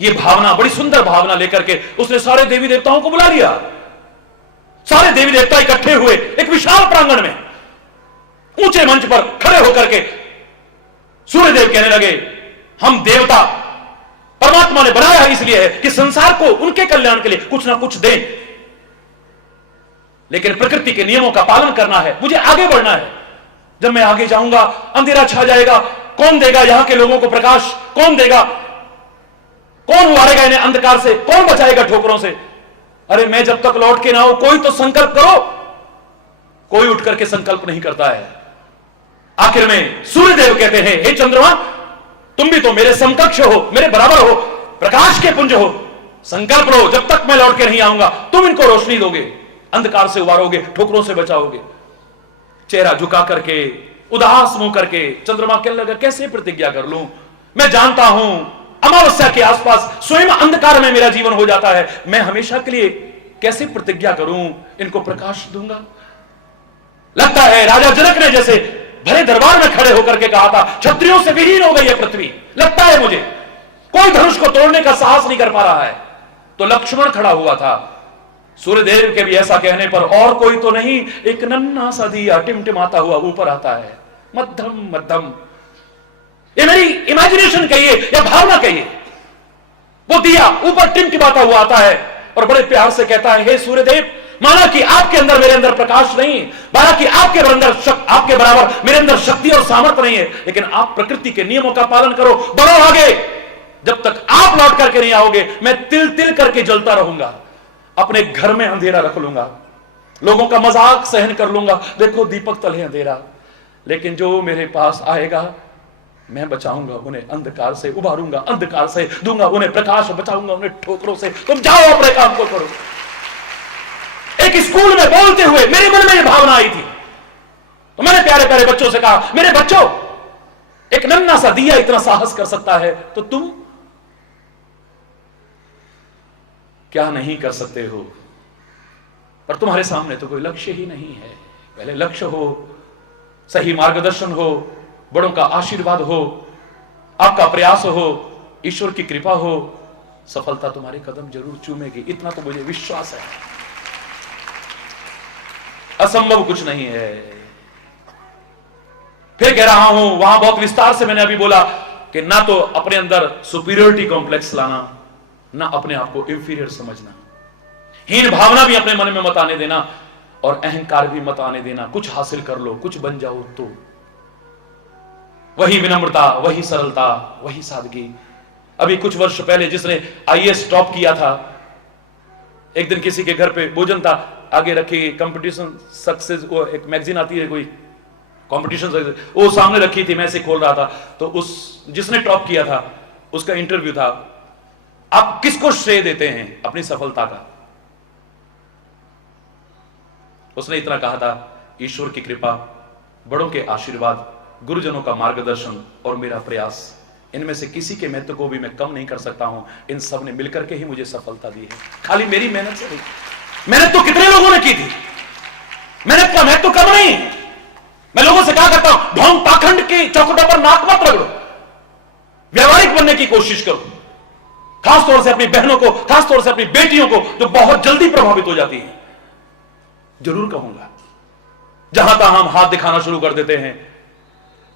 यह भावना, बड़ी सुंदर भावना लेकर के उसने सारे देवी देवताओं को बुला लिया। सारे देवी देवता इकट्ठे हुए एक विशाल प्रांगण में, ऊंचे मंच पर खड़े होकर के सूर्यदेव कहने लगे, हम देवता परमात्मा ने बनाया इसलिए है कि संसार को उनके कल्याण के लिए कुछ ना कुछ दें, लेकिन प्रकृति के नियमों का पालन करना है, मुझे आगे बढ़ना है। जब मैं आगे जाऊंगा अंधेरा छा जाएगा, कौन देगा यहां के लोगों को प्रकाश? कौन देगा? कौन उबारेगा इन्हें अंधकार से? कौन बचाएगा ठोकरों से? अरे मैं जब तक लौट के ना हो, कोई तो संकल्प करो। कोई उठ करके संकल्प नहीं करता है। आखिर में सूर्यदेव कहते हैं, हे चंद्रमा, तुम भी तो मेरे समकक्ष हो, मेरे बराबर हो, प्रकाश के पुंज हो, संकल्प लो, जब तक मैं लौट के नहीं आऊंगा तुम इनको रोशनी दोगे, अंधकार से उबारोगे, ठोकरों से बचाओगे। चेहरा झुका करके, उदास मुंह करके चंद्रमा कहने लगा, कैसे प्रतिज्ञा कर लूं? मैं जानता हूं अमावस्या के आसपास स्वयं अंधकार में मेरा जीवन हो जाता है, मैं हमेशा के लिए कैसे प्रतिज्ञा करूं इनको प्रकाश दूंगा? लगता है राजा जनक ने जैसे भरे दरबार में खड़े होकर के कहा था, क्षत्रियों से विहीन हो गई है पृथ्वी। लगता है मुझे कोई धनुष को तोड़ने का साहस नहीं कर पा रहा है। तो लक्ष्मण खड़ा हुआ था। सूर्यदेव के भी ऐसा कहने पर और कोई तो नहीं, एक नन्हा सा दिया टिमटिमाता हुआ ऊपर आता है, मध्यम मध्यम। ये मेरी इमेजिनेशन कहिए या भावना कहिए, वो दिया ऊपर टिमटिमाता हुआ आता है और बड़े प्यार से कहता है, हे सूर्यदेव, माना कि आपके अंदर मेरे अंदर प्रकाश नहीं, माना कि आपके बराबर मेरे अंदर शक्ति और सामर्थ्य नहीं है, लेकिन आप प्रकृति के नियमों का पालन करो, बढ़ो आगे। जब तक आप लौट करके नहीं आओगे मैं तिल तिल करके जलता रहूंगा, अपने घर में अंधेरा रख लूंगा, लोगों का मजाक सहन कर लूंगा, देखो दीपक तले अंधेरा। लेकिन जो मेरे पास आएगा मैं बचाऊंगा उन्हें, अंधकार से उबारूंगा, अंधकार से दूंगा उन्हें प्रकाश, बचाऊंगा उन्हें ठोकरों से। तुम जाओ अपने काम को करो। एक स्कूल में बोलते हुए मेरे मन में यह भावना आई थी, तो मैंने प्यारे प्यारे बच्चों से कहा, मेरे बच्चों, एक नन्हा सा दिया इतना साहस कर सकता है तो तुम क्या नहीं कर सकते हो? पर तुम्हारे सामने तो कोई लक्ष्य ही नहीं है। पहले लक्ष्य हो, सही मार्गदर्शन हो, बड़ों का आशीर्वाद हो, आपका प्रयास हो, ईश्वर की कृपा हो, सफलता तुम्हारे कदम जरूर चूमेगी, इतना तो मुझे विश्वास है। असंभव कुछ नहीं है। फिर कह रहा हूं, वहां बहुत विस्तार से मैंने अभी बोला कि ना तो अपने अंदर सुपीरियरिटी कॉम्प्लेक्स लाना, ना अपने आप को इंफीरियर समझना, हीन भावना भी अपने मन में मत आने देना और अहंकार भी मत आने देना। कुछ हासिल कर लो, कुछ बन जाओ, तो वही विनम्रता, वही सरलता, वही सादगी। अभी कुछ वर्ष पहले जिसने आईएएस टॉप किया था, एक दिन किसी के घर पे भोजन था, आगे रखी कंपटीशन सक्सेस, वो एक मैगजीन आती है कोई कंपटीशन, वो सामने रखी थी, मैं इसे खोल रहा था, तो उस जिसने टॉप किया था उसका इंटरव्यू था, आप किसको श्रेय देते हैं अपनी सफलता का? उसने इतना कहा था, ईश्वर की कृपा, बड़ों के आशीर्वाद, गुरुजनों का मार्गदर्शन और मेरा प्रयास, इनमें से किसी के महत्व को भी मैं कम नहीं कर सकता हूं। इन सब ने मिलकर के ही मुझे सफलता दी है, खाली मेरी मेहनत से नहीं। मेहनत तो कितने लोगों ने की थी, मेहनत का महत्व कम नहीं है। मैं लोगों से कहा करता हूं, ढोंग पाखंड की चौखटों पर नाक मत रगड़ो, व्यवहारिक बनने की कोशिश करो। खासतौर से अपनी बहनों को, खासतौर से अपनी बेटियों को जो बहुत जल्दी प्रभावित हो जाती हैं, जरूर कहूंगा, जहां तक हम हाथ दिखाना शुरू कर देते हैं,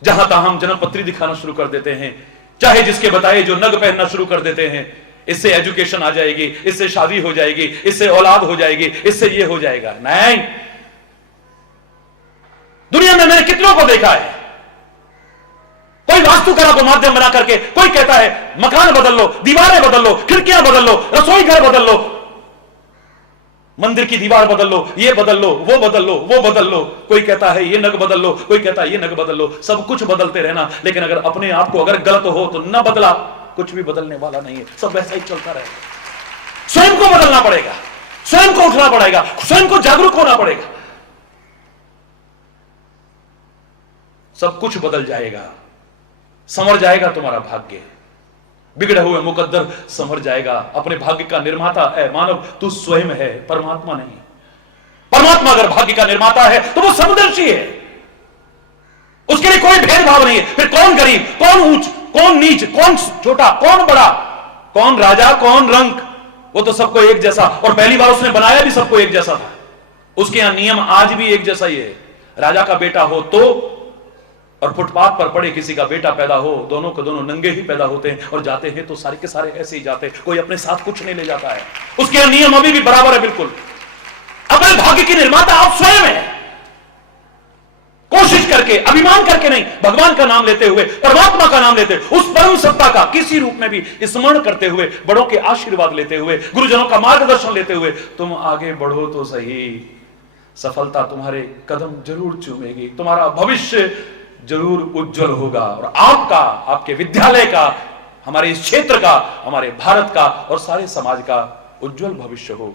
जहां तक हम जन्मपत्री दिखाना शुरू कर देते हैं, चाहे जिसके बताए जो नग पहनना शुरू कर देते हैं, इससे एजुकेशन आ जाएगी, इससे शादी हो जाएगी, इससे औलाद हो जाएगी, इससे ये हो जाएगा। नहीं, दुनिया में मैंने कितनों को देखा है, कोई वास्तुकला को माध्यम बना करके कोई कहता है मकान बदल लो, दीवारें बदल लो, खिड़कियां बदल लो, रसोई घर बदल लो, मंदिर की दीवार बदल लो, ये बदल लो, वो बदल लो, वो बदल लो। कोई कहता है ये नग बदल लो, कोई कहता है ये नग बदल लो। सब कुछ बदलते रहना, लेकिन अगर अपने आप को अगर गलत हो तो न बदला, कुछ भी बदलने वाला नहीं है, सब वैसा ही चलता रहेगा। स्वयं को बदलना पड़ेगा, स्वयं को उठना पड़ेगा, स्वयं को जागरूक होना पड़ेगा, सब कुछ बदल जाएगा, संवर जाएगा तुम्हारा भाग्य, बिगड़े हुए मुकद्दर संवर जाएगा। अपने भाग्य का निर्माता है मानव, तू स्वयं है, परमात्मा नहीं। परमात्मा अगर भाग्य का निर्माता है तो वो समदर्शी है, उसके लिए कोई भेदभाव नहीं है। फिर कौन गरीब, कौन ऊंच, कौन नीच, कौन छोटा, कौन बड़ा, कौन राजा, कौन रंक, वो तो सबको एक जैसा। और पहली बार उसने बनाया भी सबको एक जैसा था। उसके यहां नियम आज भी एक जैसा ही है। राजा का बेटा हो तो, और फुटपाथ पर पड़े किसी का बेटा पैदा हो, दोनों को दोनों नंगे ही पैदा होते हैं, और जाते हैं तो सारे के सारे ऐसे ही जाते हैं, कोई अपने साथ कुछ नहीं ले जाता है। उसके नियम अभी भी बराबर है, बिल्कुल। अपने भाग्य की निर्माता आप स्वयं है। कोशिश करके, अभिमान करके नहीं, भगवान का नाम लेते हुए, परमात्मा का नाम लेते हुए, उस परम सत्ता का किसी रूप में भी स्मरण करते हुए, बड़ों के आशीर्वाद लेते हुए, गुरुजनों का मार्गदर्शन लेते हुए तुम आगे बढ़ो तो सही। सफलता तुम्हारे कदम जरूर चूमेगी, तुम्हारा भविष्य जरूर उज्जवल होगा, और आपका, आपके विद्यालय का, हमारे इस क्षेत्र का, हमारे भारत का और सारे समाज का उज्जवल भविष्य हो।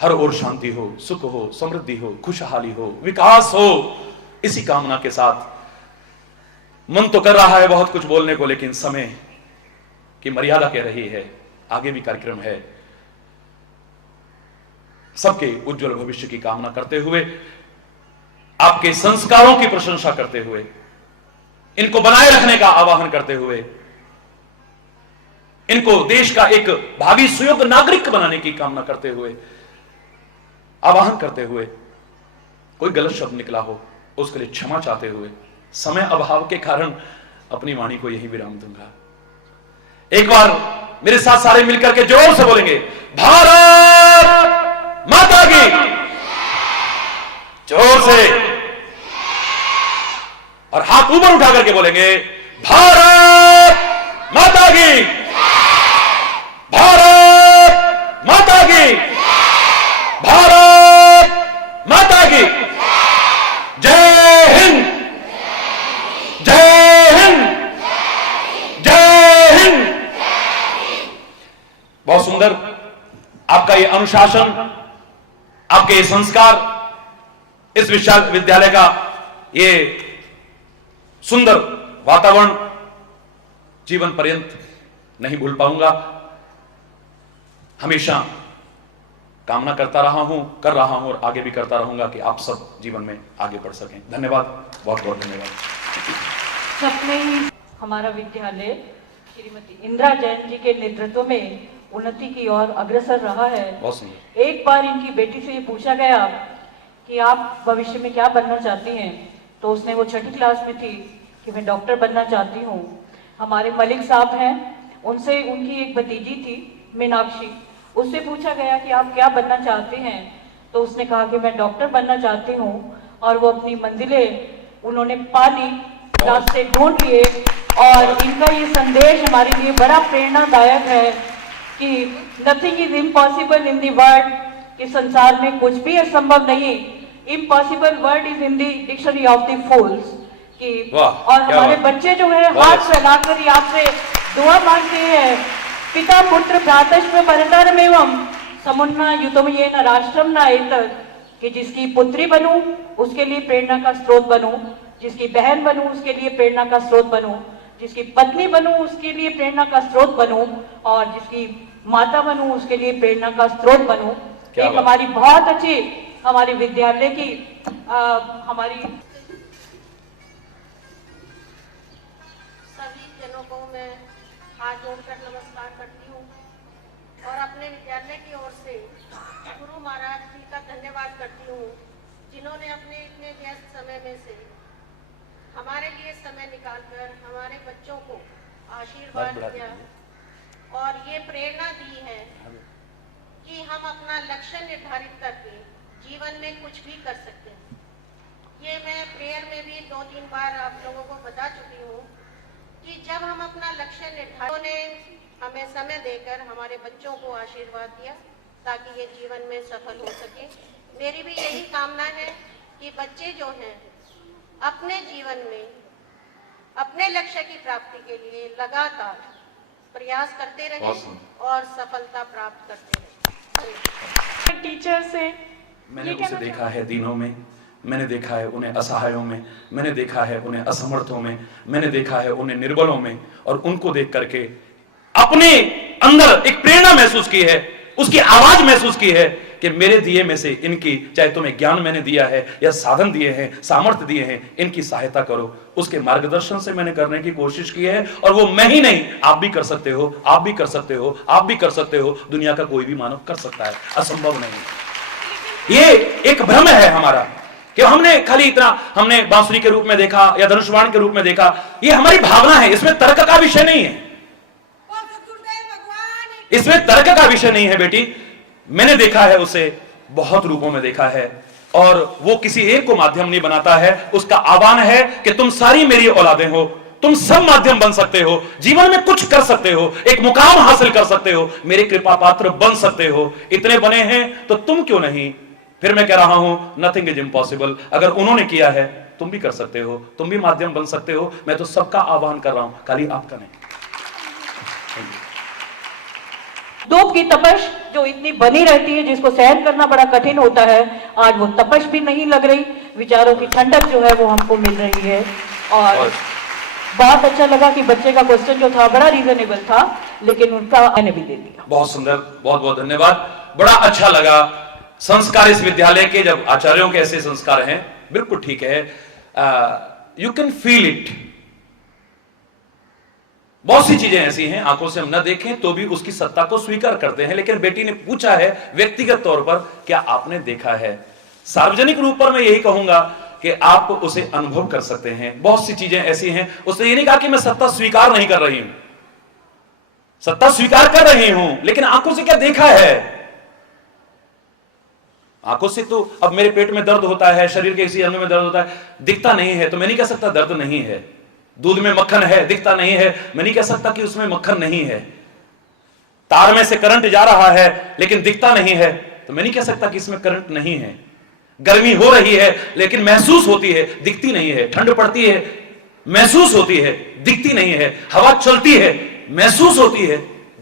हर ओर शांति हो, सुख हो, समृद्धि हो, खुशहाली हो, विकास हो। इसी कामना के साथ मन तो कर रहा है बहुत कुछ बोलने को, लेकिन समय की मर्यादा कह रही है, आगे भी कार्यक्रम है। सबके उज्जवल भविष्य की कामना करते हुए, आपके संस्कारों की प्रशंसा करते हुए, इनको बनाए रखने का आह्वान करते हुए, इनको देश का एक भावी सुयोग्य नागरिक बनाने की कामना करते हुए, आह्वान करते हुए, कोई गलत शब्द निकला हो उसके लिए क्षमा चाहते हुए, समय अभाव के कारण अपनी वाणी को यही विराम दूंगा। एक बार मेरे साथ सारे मिलकर के जोर से बोलेंगे, भारत माता की, जोर से, और हाथ ऊपर उठा करके बोलेंगे, भारत माता की, भारत माता की, भारत माता की, जय हिंद, जय हिंद, जय हिंद। बहुत सुंदर आपका ये अनुशासन, आपके ये संस्कार, इस विश्वविद्यालय का ये सुंदर वातावरण जीवन पर्यंत नहीं भूल पाऊंगा। हमेशा कामना करता रहा हूं, कर रहा हूं और आगे भी करता रहूंगा कि आप सब जीवन में आगे बढ़ सकें। धन्यवाद, बहुत बहुत धन्यवाद। सपने ही हमारा विद्यालय श्रीमती इंदिरा जैन जी के नेतृत्व में उन्नति की ओर अग्रसर रहा है। बहुत सुंदर। एक बार इनकी बेटी से ये पूछा गया कि आप भविष्य में क्या बनना चाहती हैं, तो उसने, वो छठी क्लास में थी, कि मैं डॉक्टर बनना चाहती हूँ। हमारे मलिक साहब हैं, उनसे, उनकी एक भतीजी थी मीनाक्षी, उससे पूछा गया कि आप क्या बनना चाहते हैं, तो उसने कहा कि मैं डॉक्टर बनना चाहती हूँ। और वो अपनी मंजिलें उन्होंने पा ली, रास्ते ढूंढ लिए। और इनका ये संदेश हमारे लिए बड़ा प्रेरणादायक है कि nothing is impossible in the world, कि संसार में कुछ भी असंभव नहीं। Impossible word is in the dictionary of the fools. कि और हमारे बच्चे जो है हाथ फैलाकर ही आपसे दुआ मांगते हैं, पिता पुत्र भ्रातष्व परतरमेवं समुन्ना युतमयेन राष्ट्रम न एतत्, कि जिसकी पुत्री बनूं उसके लिए प्रेरणा का स्रोत बनूं। जिसकी बहन बनूं उसके लिए प्रेरणा का स्रोत बनूं, जिसकी पत्नी बनूं उसके लिए प्रेरणा का स्रोत बनूं, और जिसकी माता बनूं उसके लिए प्रेरणा का स्रोत बनूं। एक हमारी बहुत अच्छी हमारी विद्यालय की हमारी सभी जनों को मैं हाथ जोड़कर नमस्कार करती हूँ और अपने विद्यालय की ओर से गुरु महाराज जी का धन्यवाद करती हूँ, जिन्होंने अपने इतने व्यस्त समय में से हमारे लिए समय निकालकर हमारे बच्चों को आशीर्वाद दिया और ये प्रेरणा दी है कि हम अपना लक्ष्य निर्धारित करके जीवन में कुछ भी कर सकते हैं। ये मैं प्रेयर में भी 2-3 बार आप लोगों को बता चुकी हूँ कि जब हम अपना लक्ष्य निर्धारित ने हमें समय देकर हमारे बच्चों को आशीर्वाद दिया ताकि ये जीवन में सफल हो सके। मेरी भी यही कामना है कि बच्चे जो हैं अपने जीवन में अपने लक्ष्य की प्राप्ति के लिए लगातार प्रयास करते रहें और सफलता प्राप्त करते रहें। टीचर से मैंने उसे देखा है दिनों में, मैंने देखा है उन्हें असहायों में, मैंने देखा है उन्हें असमर्थों में, मैंने देखा है उन्हें निर्बलों में, और उनको देख करके अपने अंदर एक प्रेरणा महसूस की है, उसकी आवाज महसूस की है कि मेरे दिए में से इनकी, चाहे तुम्हें ज्ञान मैंने दिया है या साधन दिए हैं, सामर्थ्य दिए हैं, इनकी सहायता करो। उसके मार्गदर्शन से मैंने करने की कोशिश की है, और वो मैं ही नहीं, आप भी कर सकते हो, आप भी कर सकते हो, आप भी कर सकते हो, दुनिया का कोई भी मानव कर सकता है, असंभव नहीं। ये एक भ्रम है हमारा कि हमने खाली इतना हमने बांसुरी के रूप में देखा या धनुष्वाण के रूप में देखा। ये हमारी भावना है, इसमें तर्क का विषय नहीं है, इसमें तर्क का विषय नहीं है बेटी। मैंने देखा है उसे बहुत रूपों में देखा है, और वो किसी एक को माध्यम नहीं बनाता है। उसका आह्वान है कि तुम सारी मेरी औलादें हो, तुम सब माध्यम बन सकते हो, जीवन में कुछ कर सकते हो, एक मुकाम हासिल कर सकते हो, मेरे कृपा पात्र बन सकते हो। इतने बने हैं तो तुम क्यों नहीं। फिर मैं कह रहा हूं, नथिंग इज इम्पॉसिबल। अगर उन्होंने किया है तुम भी कर सकते हो, तुम भी माध्यम बन सकते हो। मैं तो सबका आह्वान कर रहा हूं, खाली आपका नहीं। धूप की तपश जो इतनी बनी रहती है, जिसको सहन करना बड़ा कठिन होता है, आज वो तपश भी नहीं लग रही, विचारों की ठंडक जो है वो हमको मिल रही है। और बहुत अच्छा लगा कि बच्चे का क्वेश्चन जो था बड़ा रीजनेबल था, लेकिन उनका मैंने भी दे दिया। बहुत सुंदर, बहुत बहुत धन्यवाद, बड़ा अच्छा लगा। संस्कार इस विद्यालय के, जब आचार्यों के ऐसे संस्कार हैं, बिल्कुल ठीक है, यू कैन फील इट। बहुत सी चीजें ऐसी हैं आंखों से हम न देखें तो भी उसकी सत्ता को स्वीकार करते हैं। लेकिन बेटी ने पूछा है व्यक्तिगत तौर पर, क्या आपने देखा है? सार्वजनिक रूप पर मैं यही कहूंगा कि आप उसे अनुभव कर सकते हैं। बहुत सी चीजें ऐसी हैं, उसने ये नहीं कहा कि मैं सत्ता स्वीकार नहीं कर रही हूं, सत्ता स्वीकार कर रही हूं, लेकिन आंखों से क्या देखा है? आंखों से तो अब मेरे पेट में दर्द होता है, शरीर के किसी अंग में दर्द होता है, दिखता नहीं है, तो मैं नहीं कह सकता दर्द नहीं है। दूध में मक्खन है, दिखता नहीं है, मैं नहीं कह सकता कि उसमें मक्खन नहीं है। तार में से करंट जा रहा है लेकिन दिखता नहीं है, तो मैं नहीं कह सकता कि इसमें करंट नहीं है। गर्मी हो रही है लेकिन महसूस होती है, दिखती नहीं है। ठंड पड़ती है, महसूस होती है, दिखती नहीं है। हवा चलती है, महसूस होती है,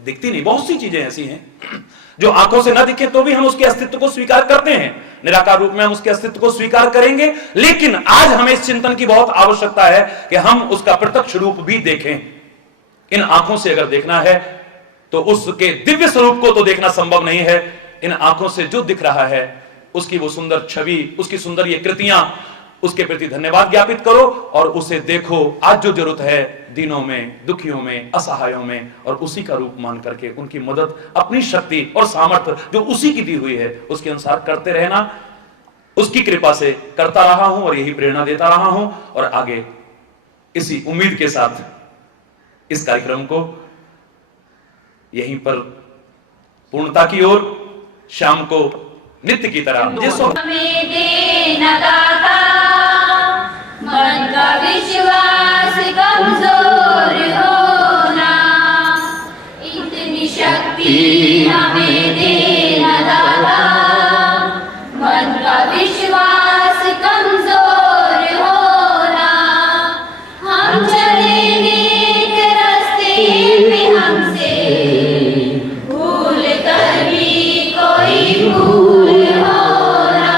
दिखती नहीं। बहुत सी चीजें ऐसी हैं जो आंखों से न दिखे तो भी हम उसके अस्तित्व को स्वीकार करते हैं। निराकार रूप में हम उसके अस्तित्व को स्वीकार करेंगे, लेकिन आज हमें इस चिंतन की बहुत आवश्यकता है कि हम उसका प्रत्यक्ष रूप भी देखें। इन आंखों से अगर देखना है तो उसके दिव्य स्वरूप को तो देखना संभव नहीं है। इन आंखों से जो दिख रहा है उसकी वो सुंदर छवि, उसकी सुंदर ये कृतियां, उसके प्रति धन्यवाद ज्ञापित करो और उसे देखो। आज जो जरूरत है दीनों में, दुखियों में, असहायों में, और उसी का रूप मान करके उनकी मदद अपनी शक्ति और सामर्थ्य जो उसी की दी हुई है उसके अनुसार करते रहना। उसकी कृपा से करता रहा हूं और यही प्रेरणा देता रहा हूं, और आगे इसी उम्मीद के साथ इस कार्यक्रम को यहीं पर पूर्णता की ओर शाम को नित्य की तरह जिसको मन का विश्वास कमजोर होना, इतनी शक्ति हमें देना दाता। मन का विश्वास कमजोर होना, हम चलेंगे एक रास्ते पे हमसे, भूल कर भी कोई भूल होना,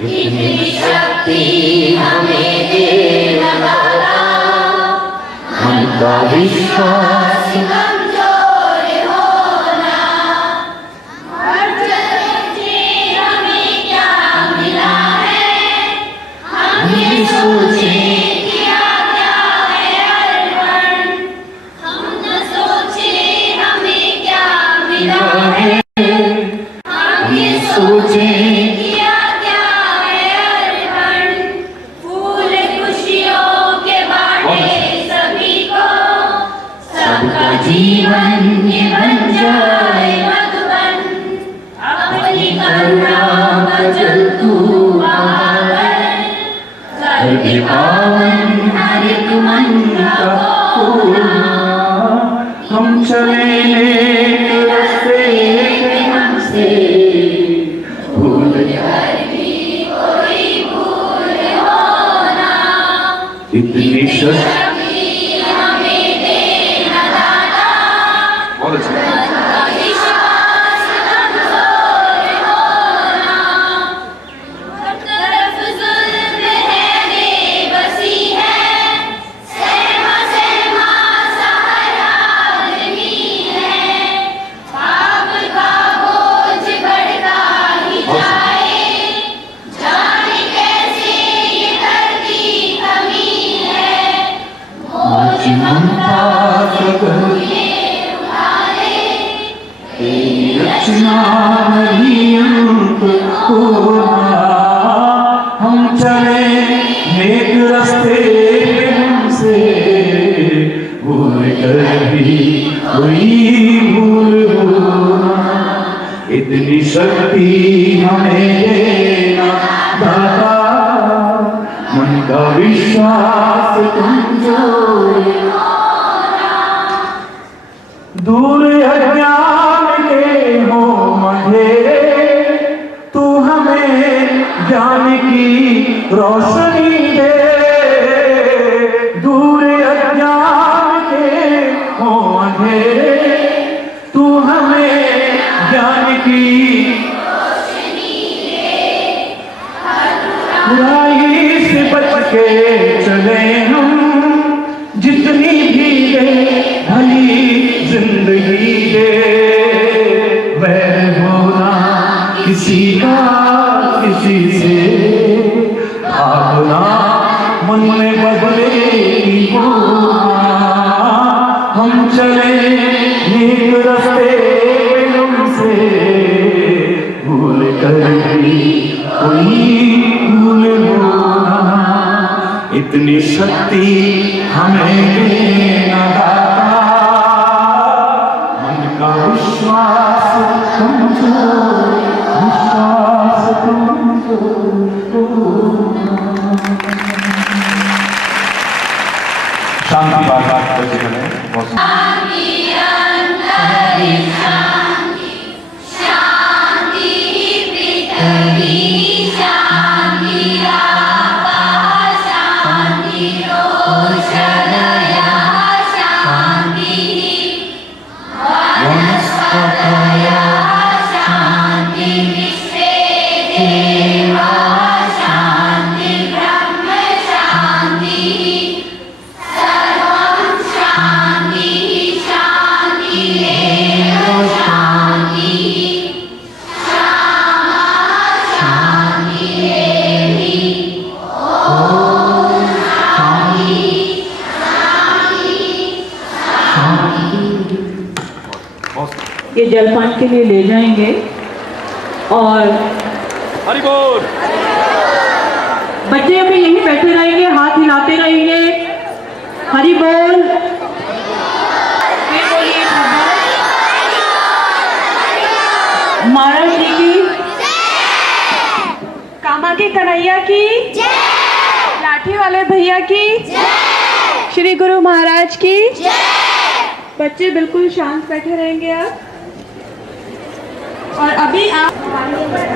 इतनी शक्ति शक्ति हमें देना दाता, मन का विश्वास कमजोर होना। अर्जुन जी हमें क्या मिला है, हम ये सोचे किया क्या है अर्पण। हम न सोचे हमें क्या मिला है, हम ये सोचे किया क्या है अर्पण। फूल खुशियों के बांटे सभी को, सबका जीवन ये बन जाए मधुबन। अपनी करुणा बचन तू बहाकर, कर दे पावन हर एक मन का खोना। हम चले नेक रास्ते पे हमसे भूल कर भी कोई भूल होना। इतनी शक्ति शक्ति हमें देना दाता, बहुत अच्छा। विश्वास कमजोर होना। हर तरफ जुल्म है, बेबसी है, सहमा सहमा सा हर आदमी है। पाप का बोझ बढ़ता ही जाए, जाने कैसे ये धरती थमी है। बोझ ममता ये उठाए, रचना नहीं अंत होना। हम चले नेक रास्ते पे हमसे भूल कर भी कोई भूल होना। इतनी शक्ति हमें देना दाता, मन का विश्वास कमजोर दूर अज्ञान के हो अंधेरे, तू हमें ज्ञान की रोशनी दे। दूर अज्ञान के हो अंधेरे, तू हमें ज्ञान की बुराई से बच के चले हम, जितनी भी दे भली जिंदगी दे। वैर होना किसी का किसी से, भावना मन में बदलेगी होना। हम चले नेक रास्ते पे हमसे भूल कर भी कोई भूल होना। इतनी शक्ति हमें देना दाता, मन का विश्वास कमजोर, विश्वास कमजोर। शांति बात बची है बहुत शांति अंतर शांति, शांति पृथ्वी शांति, आपः शांति, रोषधयः शांति, वनस्पतयः शांति, विश्वे देवाः शांति, ब्रह्म शांति, सर्वं शांति शांति एव शांति, श्यामा शांति देवी। ओम शांति ये जलपान के लिए ले जाएंगे और हरि बोल। बच्चे अभी यहीं बैठे रहेंगे, हाथ हिलाते रहेंगे। हरि बोल। फिर बोलिए महाराज जी की, कामा की कन्हैया की, लाठी वाले भैया की, श्री गुरु महाराज की। बच्चे बिल्कुल शांत बैठे रहेंगे आप। और अभी आप धन्यवाद।